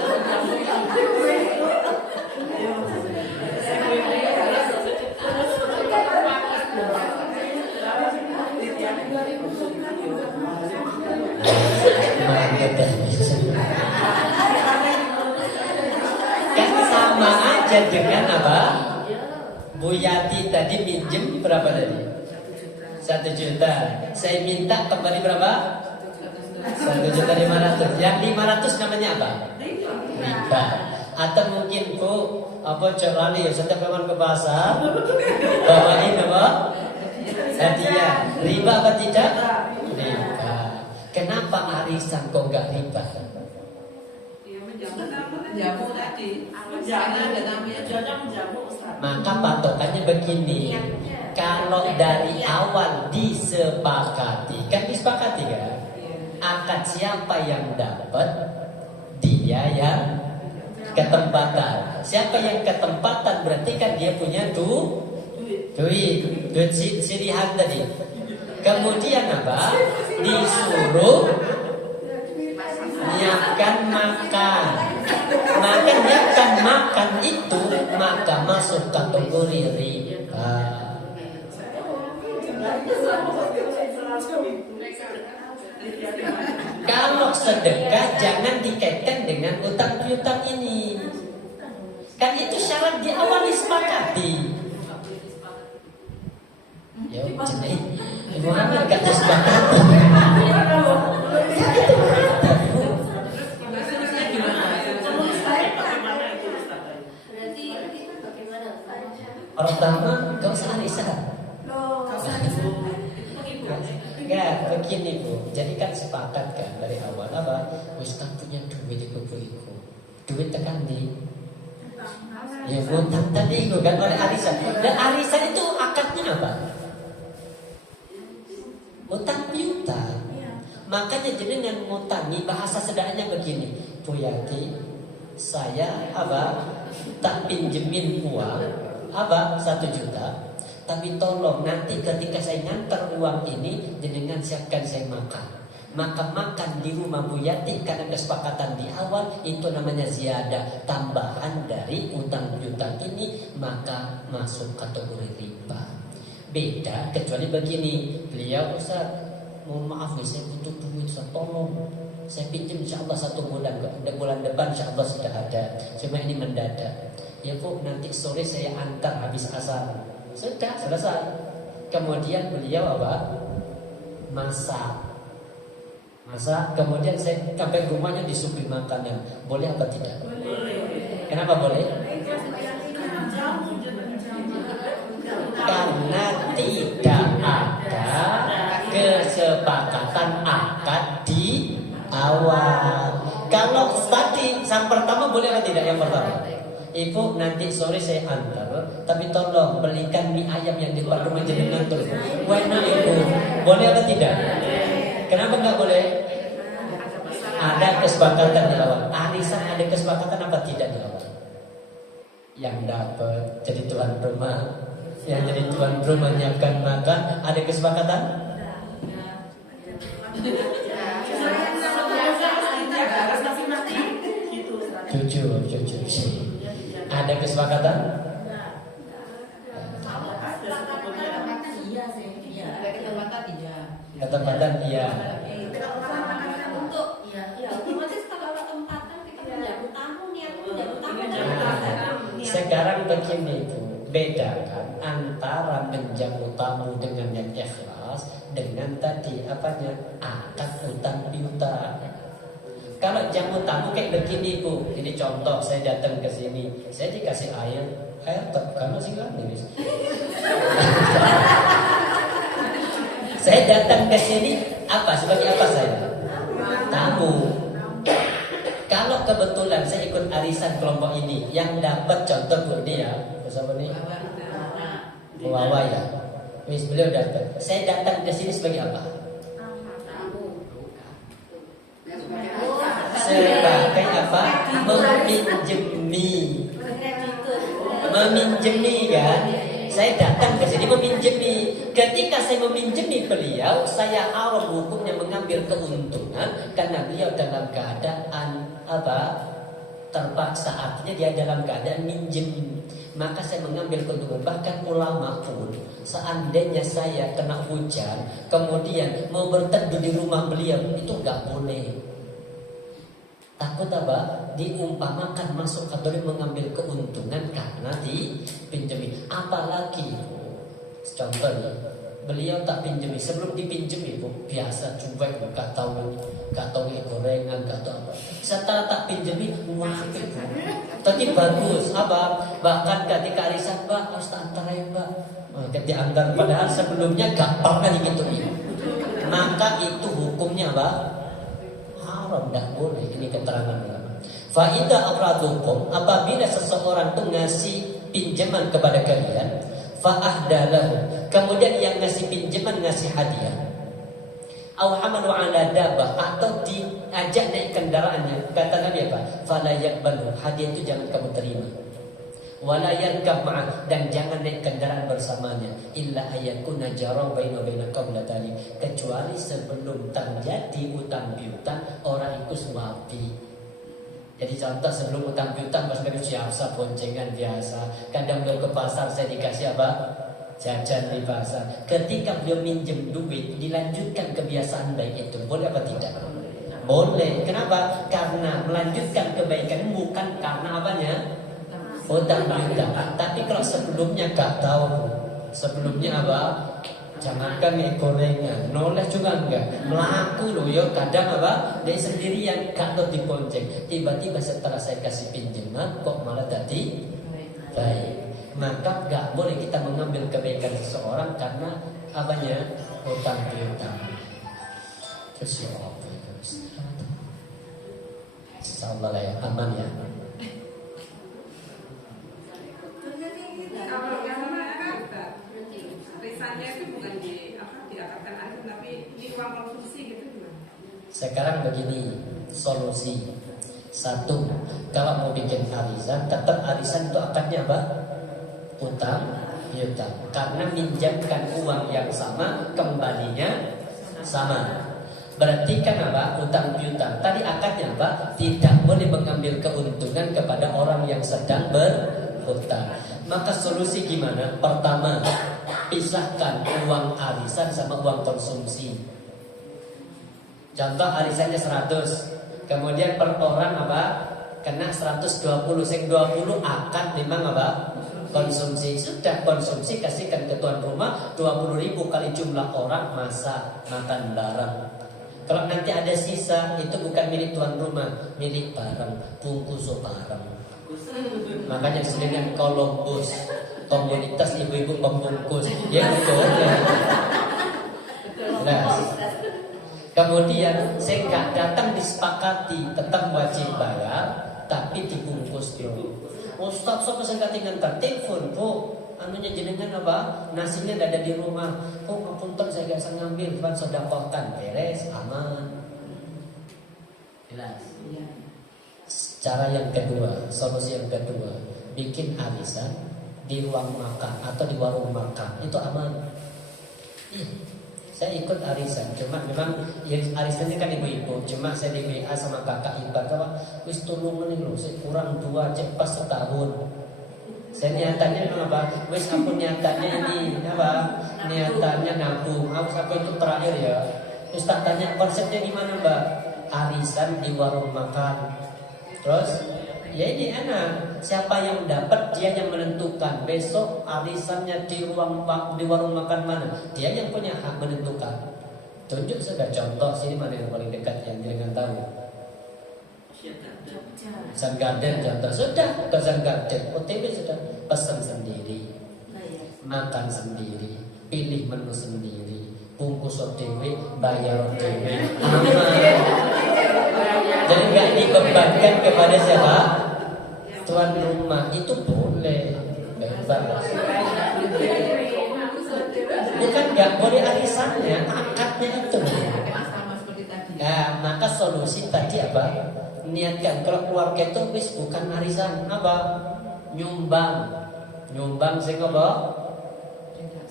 Kan sama aja dengan apa? Bu Yati tadi minjem berapa tadi? 1 juta. Saya minta kembali berapa? 1.500.000. Yang 500 namanya apa? Riba. Atau mungkin Bu apa Lali ya setiap kapan ke pasar bawain apa? Hadiah. Riba apa tidak? Riba. Kenapa arisan kok enggak riba? Jamu tadi, karena ada namanya jamu Ustaz. Maka patokannya begini. Kalau dari awal disepakati, kan disepakati kan? Akad siapa yang dapat, dia yang ketempatan. Siapa yang ketempatan berarti kan dia punya duit silihan tadi. Kemudian apa? Disuruh nyiapkan makan. Maka nyiapkan makan itu maka masuk kategori riba. Kalau sedekah jangan dikaitkan dengan utang piutang ini. Kan itu syarat di awal disepakati. Ya, jadi gimana kata sepakati? Berarti kita bagaimana? Pertama, gak usah arisan. Enggak, begini Bu. Jadi kan sepakat kan dari awal apa? Ustaz punya duit ibu. Duit tekan di ya ngutang tadi itu kan oleh arisan. Dan arisan itu akadnya apa? Utang piutang. Makanya jenengan ngutangi bahasa sederhananya begini. Bu Yati, saya apa? Tak pinjemin uang apa 1 juta. Tapi tolong nanti ketika saya ngantar uang ini jenengan siapkan saya makan. Maka makan di rumah Bu Yati karena kesepakatan di awal itu namanya ziyadah, tambahan dari utang piutang ini maka masuk kategori riba. Beda kecuali begini, beliau Ustaz, mohon maaf saya butuh duit, Ustaz, tolong saya pinjam insyaallah 1 bulan, bulan depan insyaallah sudah ada. Cuma ini mendadak. Ya Bu, nanti sore saya antar habis asar. Sudah selesai. Kemudian beliau apa? Masak. Kemudian saya sampai rumahnya disuguhi makanan. Boleh apa tidak? Boleh. Kenapa boleh? Karena tidak ada kesepakatan akad di awal. Kalau tadi yang pertama boleh atau tidak yang pertama? Ibu nanti sore saya antar, tapi tolong belikan mie ayam yang di depan rumah jenengan tuh. Enak Ibu, boleh atau tidak? Kenapa nggak boleh? Ada kesepakatan di awal. Arisan ada kesepakatan apa tidak di awal? Yang dapat jadi tuan rumah, yang jadi tuan rumah menyiapkan makan, ada kesepakatan? Jujur. Ada kesepakatan? Ketempatan iya. Untuk ya otomatis kalau tempatan kita menjamu tamu nih, Sekarang begini Bu, bedakan antara menjamu tamu dengan yang ikhlas dengan tadi apanya akad utang piutang. Kalau jamu tamu kayak begini Bu, ini contoh saya datang ke sini, saya dikasih air karena sih kan nih. Saya datang ke sini apa sebagai apa saya? Tamu. kebetulan saya ikut arisan kelompok ini, yang dapat contoh Bu ini ya, siapa nih? Bu Wawa ya. Wis beliau dapat. Saya datang ke sini sebagai apa? Sebagai apa? Meminjemi kan? Saya datang ke sini meminjemi. Ketika saya meminjemi beliau, saya haram hukumnya mengambil keuntungan karena beliau dalam keadaan apa? Terpaksa, artinya dia dalam keadaan minjem. Maka saya mengambil keuntungan. Bahkan ulama pun, seandainya saya kena hujan, kemudian mau berteduh di rumah beliau, itu nggak boleh. Takut apa? Diumpamakan masuk kategori mengambil keuntungan karena dipinjemi. Apalagi contoh nih, beliau tak pinjemi, sebelum dipinjemi Bu, biasa cuek, gak tahu gorengan, gak tahu apa. Setelah tak pinjemi, wah Bu, tadi bagus apa? Bahkan ketika arisan, Mbak harus tak antar ya Mbak. Ketika antar, padahal sebelumnya gak pernah digituin. Maka itu hukumnya Mbak haram, tidak boleh. Ini keterangan ulama. Faidah akradukum, apabila seseorang tuh ngasih pinjaman kepada kalian, fa'ahdalahu, kemudian yang ngasih pinjaman ngasih hadiah, aw hamalu ala dabah, atau diajak naik kendaraannya, kata Nabi apa? Fala yaqbalu, hadiah itu jangan kamu terima. Wala yarkab ma'ah, dan jangan naik kendaraan bersamanya, illa ayakuna jarang baina qabla tadi, kecuali sebelum terjadi utang piutang orang ikut suapi. Jadi contoh sebelum utang piutang pas lagi siasa boncengan biasa, kadang beliau ke pasar saya dikasih apa? Jajan di pasar. Ketika beliau minjem duit, dilanjutkan kebiasaan baik itu, boleh apa tidak? Boleh. Kenapa? Karena melanjutkan kebaikan bukan karena apanya? Utang piutang. Tapi kalau sebelumnya gak tahu, sebelumnya apa? Jangankan nih gorengan, noleh juga enggak. Melaku loh yo, kadang apa? Dia sendirian gak tahu dibonceng. Tiba-tiba setelah saya kasih pinjaman, kok malah tadi baik. Maka gak boleh kita mengambil kebaikan seseorang karena apanya? Utang piutang. Terus ya Allah, insyaallah ya, aman ya. Kalau yang mana kan risannya itu bukan diakatkan aja, tapi di uang konsumsi gitu gimana? Sekarang begini solusi. Satu, kalau mau bikin arisan, tetap arisan itu akadnya apa? Utang piutang. Karena minjamkan uang yang sama, kembalinya sama. Berarti kan apa? Utang piutang. Tadi akadnya apa? Tidak boleh mengambil keuntungan kepada orang yang sedang berhutang. Maka solusi gimana? Pertama, pisahkan uang arisan sama uang konsumsi. Contoh arisannya 100, kemudian per orang apa? Kena 120, sing 20 akan memang apa? Konsumsi. Sudah konsumsi, kasihkan ke tuan rumah 20.000 kali jumlah orang masak makan bareng. Kalau nanti ada sisa, itu bukan milik tuan rumah, milik bareng, bungkus bareng. Makanya selingan Columbus, komunitas ibu-ibu pembungkus, ya betul ya. Nah, kemudian saya nggak datang disepakati tetap wajib bayar, tapi dibungkus dulu. Ustaz, so saya nggak telepon Bu, anunya jenengan apa? Nasinya ada di rumah. Oh, ngapunten saya nggak bisa ngambil, kan sedekahkan, beres, aman. Jelas. Cara yang kedua, solusi yang kedua, bikin arisan di ruang makan atau di warung makan, itu aman. Saya ikut arisan, cuma memang ya, arisannya kan ibu-ibu, cuma saya di WA sama kakak ipar, wis tulungan nih loh, saya kurang 2 cek pas setahun. Saya niatannya memang apa? Wis aku niatannya ini apa? Niatannya nabung. Apa itu terakhir ya? Terus tak tanya konsepnya gimana Mbak? Arisan di warung makan. Terus ya ini enak, siapa yang dapat dia yang menentukan. Besok arisannya di warung makan mana, dia yang punya hak menentukan. Tunjuk sudah contoh sini mana yang paling dekat yang jangan tahu. Sun Garden contoh, sudah ke Sun Garden, OTW sudah pesan sendiri, makan sendiri, pilih menu sendiri, bungkus OTW, bayar OTW, aman. Jadi nggak dibebankan kepada siapa? Tuan rumah. Itu boleh, bebas. Bukan nggak boleh arisannya, akadnya itu. Sama seperti tadi. Ya, maka solusi tadi apa? Niatkan kalau keluarga itu wis bukan arisan, apa? Nyumbang. Nyumbang sing apa?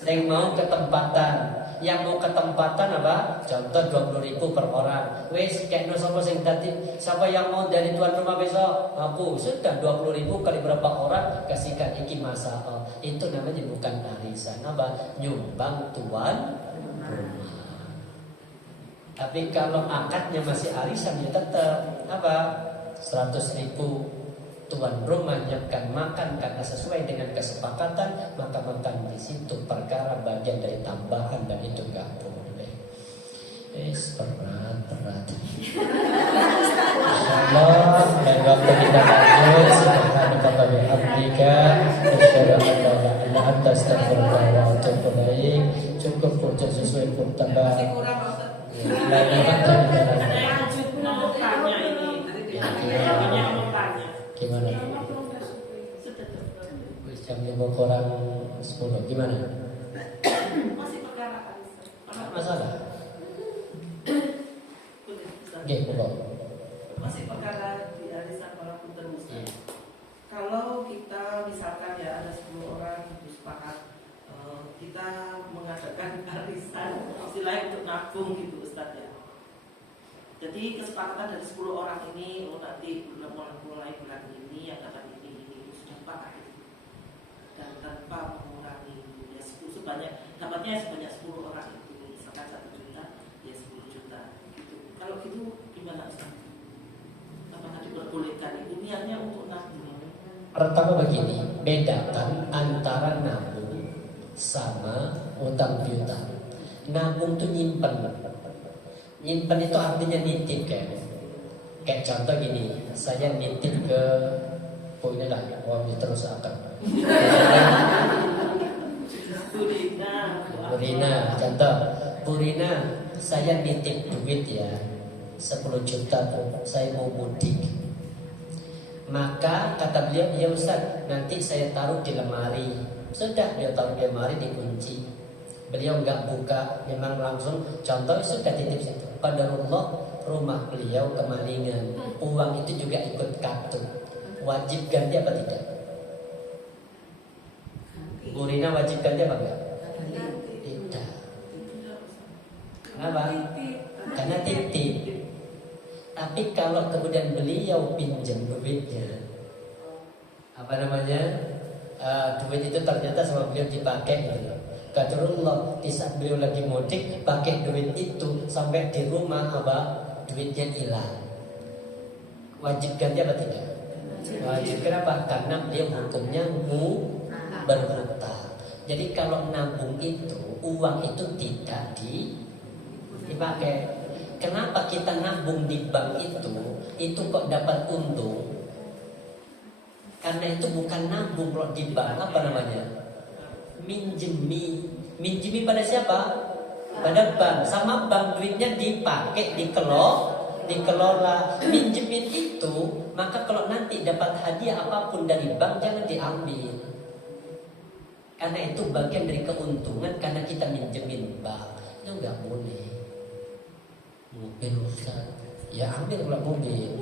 Sing mau ketempatan. Yang mau ketempatan apa? Contoh 20.000 per orang. Wis kekno sapa sing dadi? Siapa yang mau dari tuan rumah besok? Aku. Sudah 20.000 kali berapa orang kasihkan iki masalah. Itu namanya bukan arisan, apa? Nyumbang tuan rumah. Tapi kalau akadnya masih arisan ya tetap apa? 100.000 tuan rumah nyiapkan makan karena sesuai dengan kesepakatan, maka makan di situ perkara bagian dari tambahan dan itu nggak boleh. Berat. Insyaallah dan waktu kita lanjut. Subhanallah wa bihamdika asyhadu an la ilaha illa anta astaghfiruka wa atubu ilaik. Cukup pun sesuai pun tambah. Masih kurang Pak Ustaz. Lagi kan Lanjut tanya ini. Yang mau tanya. gimana? Jam 5 kurang 10 gimana? Masih perkara Nggak masalah. Oke, masih perkara di arisan para punten Ustaz. Kalau kita misalkan ya ada 10 orang itu sepakat kita mengadakan arisan istilahnya untuk nabung gitu Ustaz ya. Jadi kesepakatan dari 10 orang ini nanti mulai bulan ini yang kata ini sudah sepakat gitu. Dan tanpa mengurangi ya 10 sebanyak dapatnya sebanyak 10 orang itu misalkan 1 juta ya 10 juta gitu. Kalau gitu gimana Ustaz? Apakah diperbolehkan itu niatnya untuk nabung? Pertama begini, bedakan antara nabung sama utang piutang. Nabung itu nyimpen. Nyimpen itu artinya nitip kayak contoh gini, saya nitip ke inilah, terus akan Burina, contoh Burina, saya nitip duit ya 10 juta tuh, saya mau mudik. Maka kata beliau, ya Ustaz, nanti saya taruh di lemari. Sudah, dia taruh di lemari, dikunci. Beliau nggak buka, memang langsung contoh sudah titip situ. Qadarullah rumah beliau kemalingan, uang itu juga ikut kartu. Wajib ganti apa tidak? Burina wajib ganti apa enggak? Tidak. Kenapa? Karena titip. Tapi kalau kemudian beliau pinjam duitnya, apa namanya? Duit itu ternyata sama beliau dipakai gitu. Qadarullah di saat beliau lagi mudik pakai duit itu sampai di rumah apa duitnya hilang. Wajib ganti apa tidak? Wajib. Kenapa? Karena beliau hukumnya berhutang. Jadi kalau nabung itu uang itu tidak dipakai. Kenapa kita nabung di bank itu kok dapat untung? Karena itu bukan nabung kalau di bank apa namanya? Minjemi pada siapa? Pada bank. Sama bank duitnya dipakai, dikelola. Minjemin itu, maka kalau nanti dapat hadiah apapun dari bank jangan diambil. Karena itu bagian dari keuntungan karena kita minjemin bank. Itu nggak boleh. Mobil Ustaz, ya ambil kalau mobil.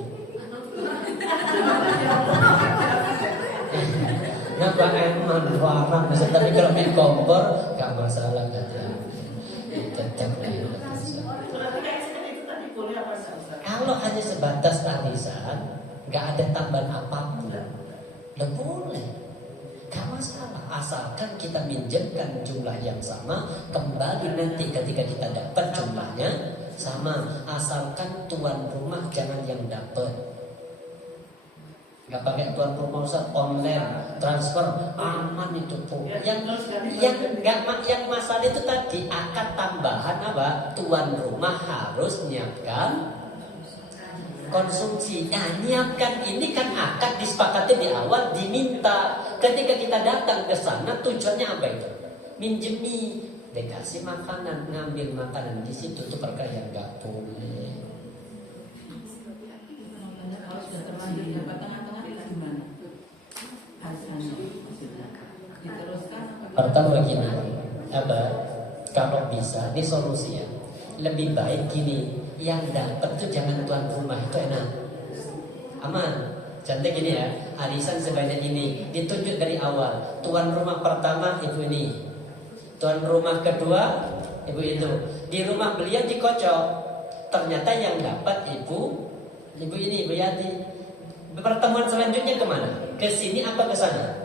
Napa emang warna bisa, tapi kalau main kompor gak masalah katanya. Tetap kalau hanya sebatas arisan, gak ada tambahan apapun, udah boleh, gak masalah. Asalkan kita minjemkan jumlah yang sama, kembali nanti ketika kita dapat jumlahnya sama. Asalkan tuan rumah jangan yang dapat. Gak pakai tuan rumah Ustaz, online transfer aman itu pun. Yang masalah itu tadi akad tambahan apa? Tuan rumah harus nyiapkan konsumsi. Nah, nyiapkan ini kan akad disepakati di awal, diminta. Ketika kita datang ke sana tujuannya apa itu? Minjemi, dikasih makanan, ngambil makanan di situ, itu perkara yang gak boleh. sudah terlanjur dapat tengah-tengah itu gimana? Alasannya maksudnya diteruskan apa? Pertama begini, apa? Kalau bisa, ini solusinya. Lebih baik gini, yang dapat tuh jangan tuan rumah, itu enak, aman. Contoh gini ya, arisan sebanyak ini ditunjuk dari awal. Tuan rumah pertama ibu ini, tuan rumah kedua ibu itu. Di rumah beliau dikocok, ternyata yang dapat ibu ini, Ibu Yati. Pertemuan selanjutnya kemana? Ke sini apa ke sana?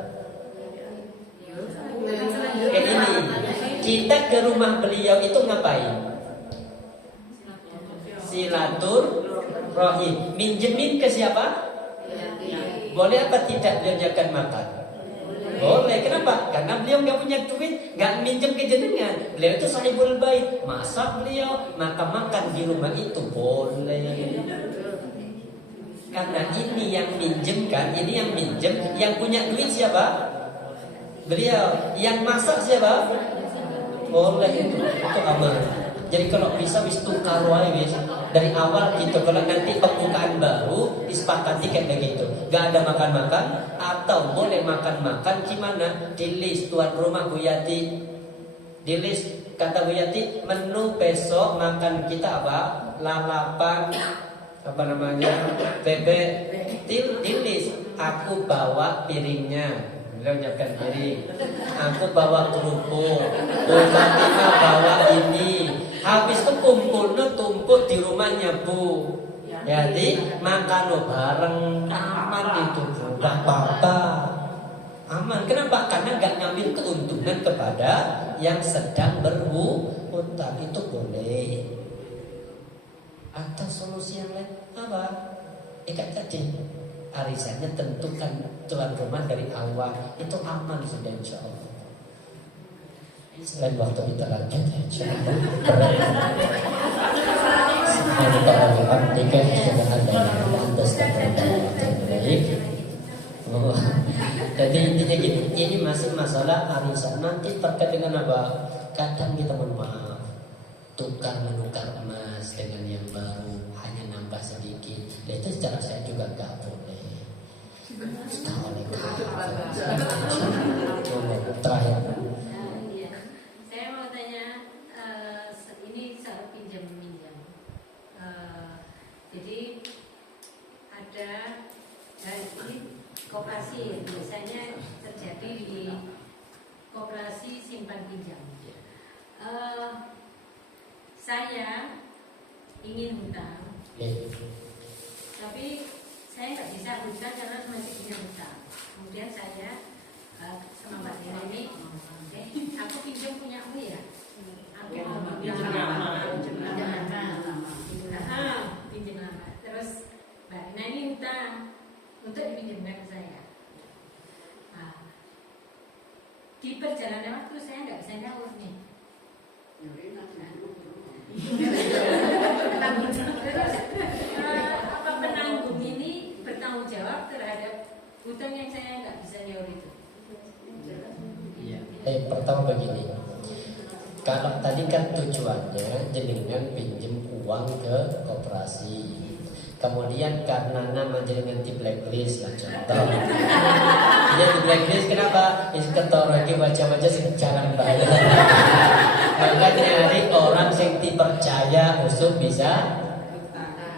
Ke ini. Kita ke rumah beliau itu ngapain? Silaturahim. Minjemin ke siapa? Boleh apa tidak beliau jakan makan? Boleh. Kenapa? Karena beliau nggak punya duit, nggak minjem ke jenengan. Beliau itu sahibul bait. Masak beliau, makan di rumah itu boleh. Karena ini yang minjemkan, ini yang minjem, yang punya duit siapa? Beliau. Yang masak siapa? Boleh itu aman. Jadi kalau bisa wis tukar wae wis dari awal gitu. Kalau nanti pembukaan baru disepakati kayak begitu. Gak ada makan-makan atau boleh makan-makan gimana? Di list tuan rumah Bu Yati. Di list kata Bu Yati, menu besok makan kita apa? Lalapan, apa namanya? Bebek. Di list aku bawa piringnya. Beliau nyiapkan piring. Aku bawa kerupuk. Bu Fatimah bawa ini. Habis itu kumpulnya tumpuk di rumahnya Bu. Jadi makan bareng, aman itu, gak apa-apa, aman. Kenapa? Karena gak ngambil keuntungan kepada yang sedang berhutang, itu boleh. Atau solusi yang lain apa? Ikat tadi arisannya tentukan tuan rumah dari awal, itu aman sudah insya Allah. Selain waktu kita lanjut insya Allah. Jadi intinya gini, ini masih masalah arisan. Nanti terkait dengan apa? Kadang kita mohon maaf, tukar menukar emas dengan yang baru hanya nambah sedikit. Dan itu secara saya juga gak boleh. Terakhir. Saya mau tanya, ini soal pinjam-minjam. Jadi ada ini koperasi biasanya terjadi di koperasi simpan pinjam. Saya ingin hutang, tapi saya nggak bisa hutang karena masih punya hutang. Kemudian saya sama Mbak Dina ini, aku pinjam punyamu ya. Aku mau pinjam lama. Terus Mbak Dina ini hutang untuk dipinjamkan ke saya. Nah, di perjalanan waktu saya nggak bisa nyaur nih. Apa penanggung ini bertanggung jawab terhadap hutang yang saya nggak bisa nyaur itu? Pertama begini, kalau tadi kan tujuannya jenengan pinjam uang ke koperasi, kemudian karena nama jenengan di blacklist lah contoh. Dia di blacklist kenapa? Inspektor lagi baca-baca sih jarang bayar. Maka nyari orang yang dipercaya usuk bisa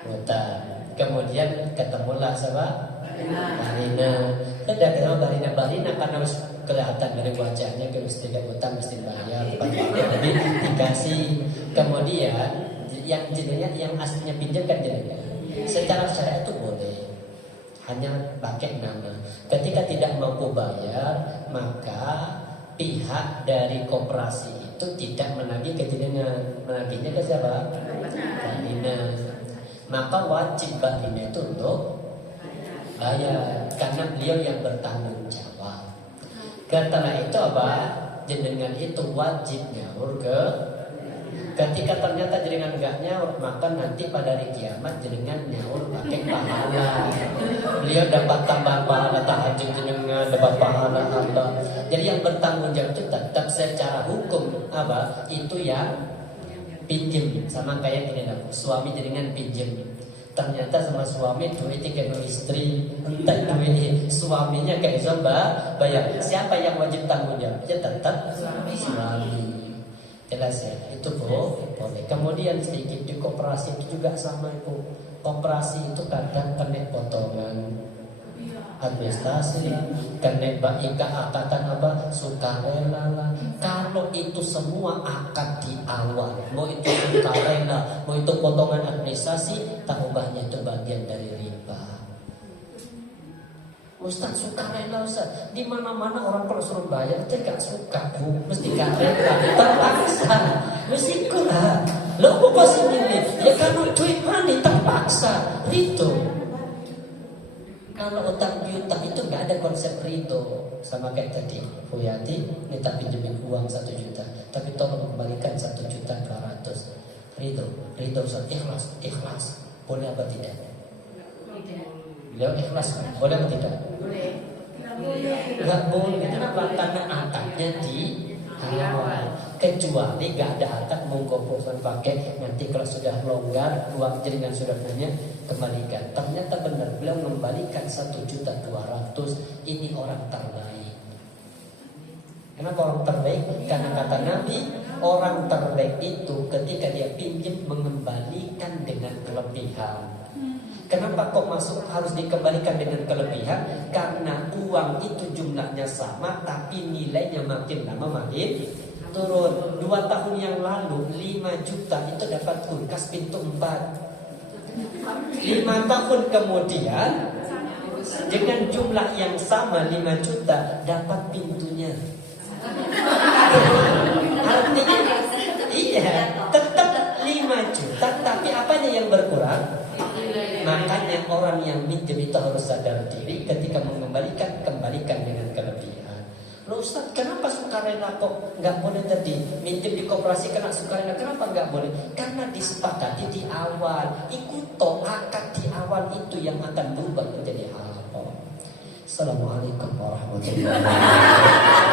hutang. Kemudian ketemulah sama Barina. Tidak kenal Barina karena kelihatan dari wajahnya kalau tidak hutang mesti bayar, tapi dikasih. Kemudian yang jenengan yang aslinya pinjam kan jenengan. Secara syariat itu boleh, hanya pakai nama. Ketika tidak mampu bayar, maka pihak dari koperasi itu tidak menagih ke jenengan. Menagihnya ke siapa? Barina. Maka wajib Barina itu untuk bayar, karena beliau yang bertanggung jawab. Karena itu apa? Jenengan itu wajib nyaur ke. Ketika ternyata jenengan enggak nyaur, maka nanti pada hari kiamat jenengan nyaur pakai pahala. Beliau dapat tambahan pahala tahajud jenengan, dapat pahala Allah. Jadi yang bertanggung jawab itu tetap secara hukum apa? Itu yang pinjam, sama kayak gini lah. Suami jenengan pinjam. Ternyata sama suami duitnya kayak istri, entah duit suaminya kayak Zomba. Bayar siapa yang wajib tanggung jawab? Ya tetap suami. Jelas ya, itu boleh. Kemudian sedikit di koperasi itu juga sama itu. Koperasi itu kadang kena potongan administrasi lah, kena akatan apa sukarela lah. Kalau itu semua akad di awal, mau itu sukarela, mau itu potongan administrasi, tambahnya itu bagian dari riba. Ustaz sukarela Ustaz, di mana-mana orang kalau suruh bayar itu gak suka bu, mesti gak rela, terpaksa, mesti kurang. Lo kok sendiri, ya karena duit money terpaksa, itu. Kalau utang piutang itu nggak ada konsep ridho. Sama kayak tadi Bu Yati minta pinjemin uang 1 juta, tapi tolong kembalikan 1.200.000. Ridho Ustaz, ikhlas. Boleh apa tidak? Beliau ikhlas, boleh apa tidak? Nggak boleh. Kenapa? Karena akadnya di awal. Kecuali nggak ada akad, monggo bosan pakai. Nanti kalau sudah longgar, uang jaringan sudah punya, kembalikan. Ternyata benar beliau mengembalikan 1.200.000. Ini orang terbaik. Kenapa orang terbaik? Karena kata Nabi, orang terbaik itu ketika dia pinjam mengembalikan dengan kelebihan. Kenapa kok masuk harus dikembalikan dengan kelebihan? Karena uang itu jumlahnya sama, tapi nilainya makin lama makin turun. 2 tahun yang lalu 5 juta itu dapat kulkas pintu 4. 5 tahun kemudian dengan jumlah yang sama 5 juta dapat pintunya. Artinya iya, tetap 5 juta, tapi apanya yang berkurang? Makanya orang yang minjem itu harus sadar diri, ketika mengembalikan, kembalikan dengan kelebihan. Loh Ustaz, kenapa sukarela kok nggak boleh tadi? Minjem di koperasi kena sukarela, kenapa nggak boleh? Karena disepakati di awal. Ikut akad di awal itu yang akan berubah menjadi haram. Assalamualaikum warahmatullahi wabarakatuh.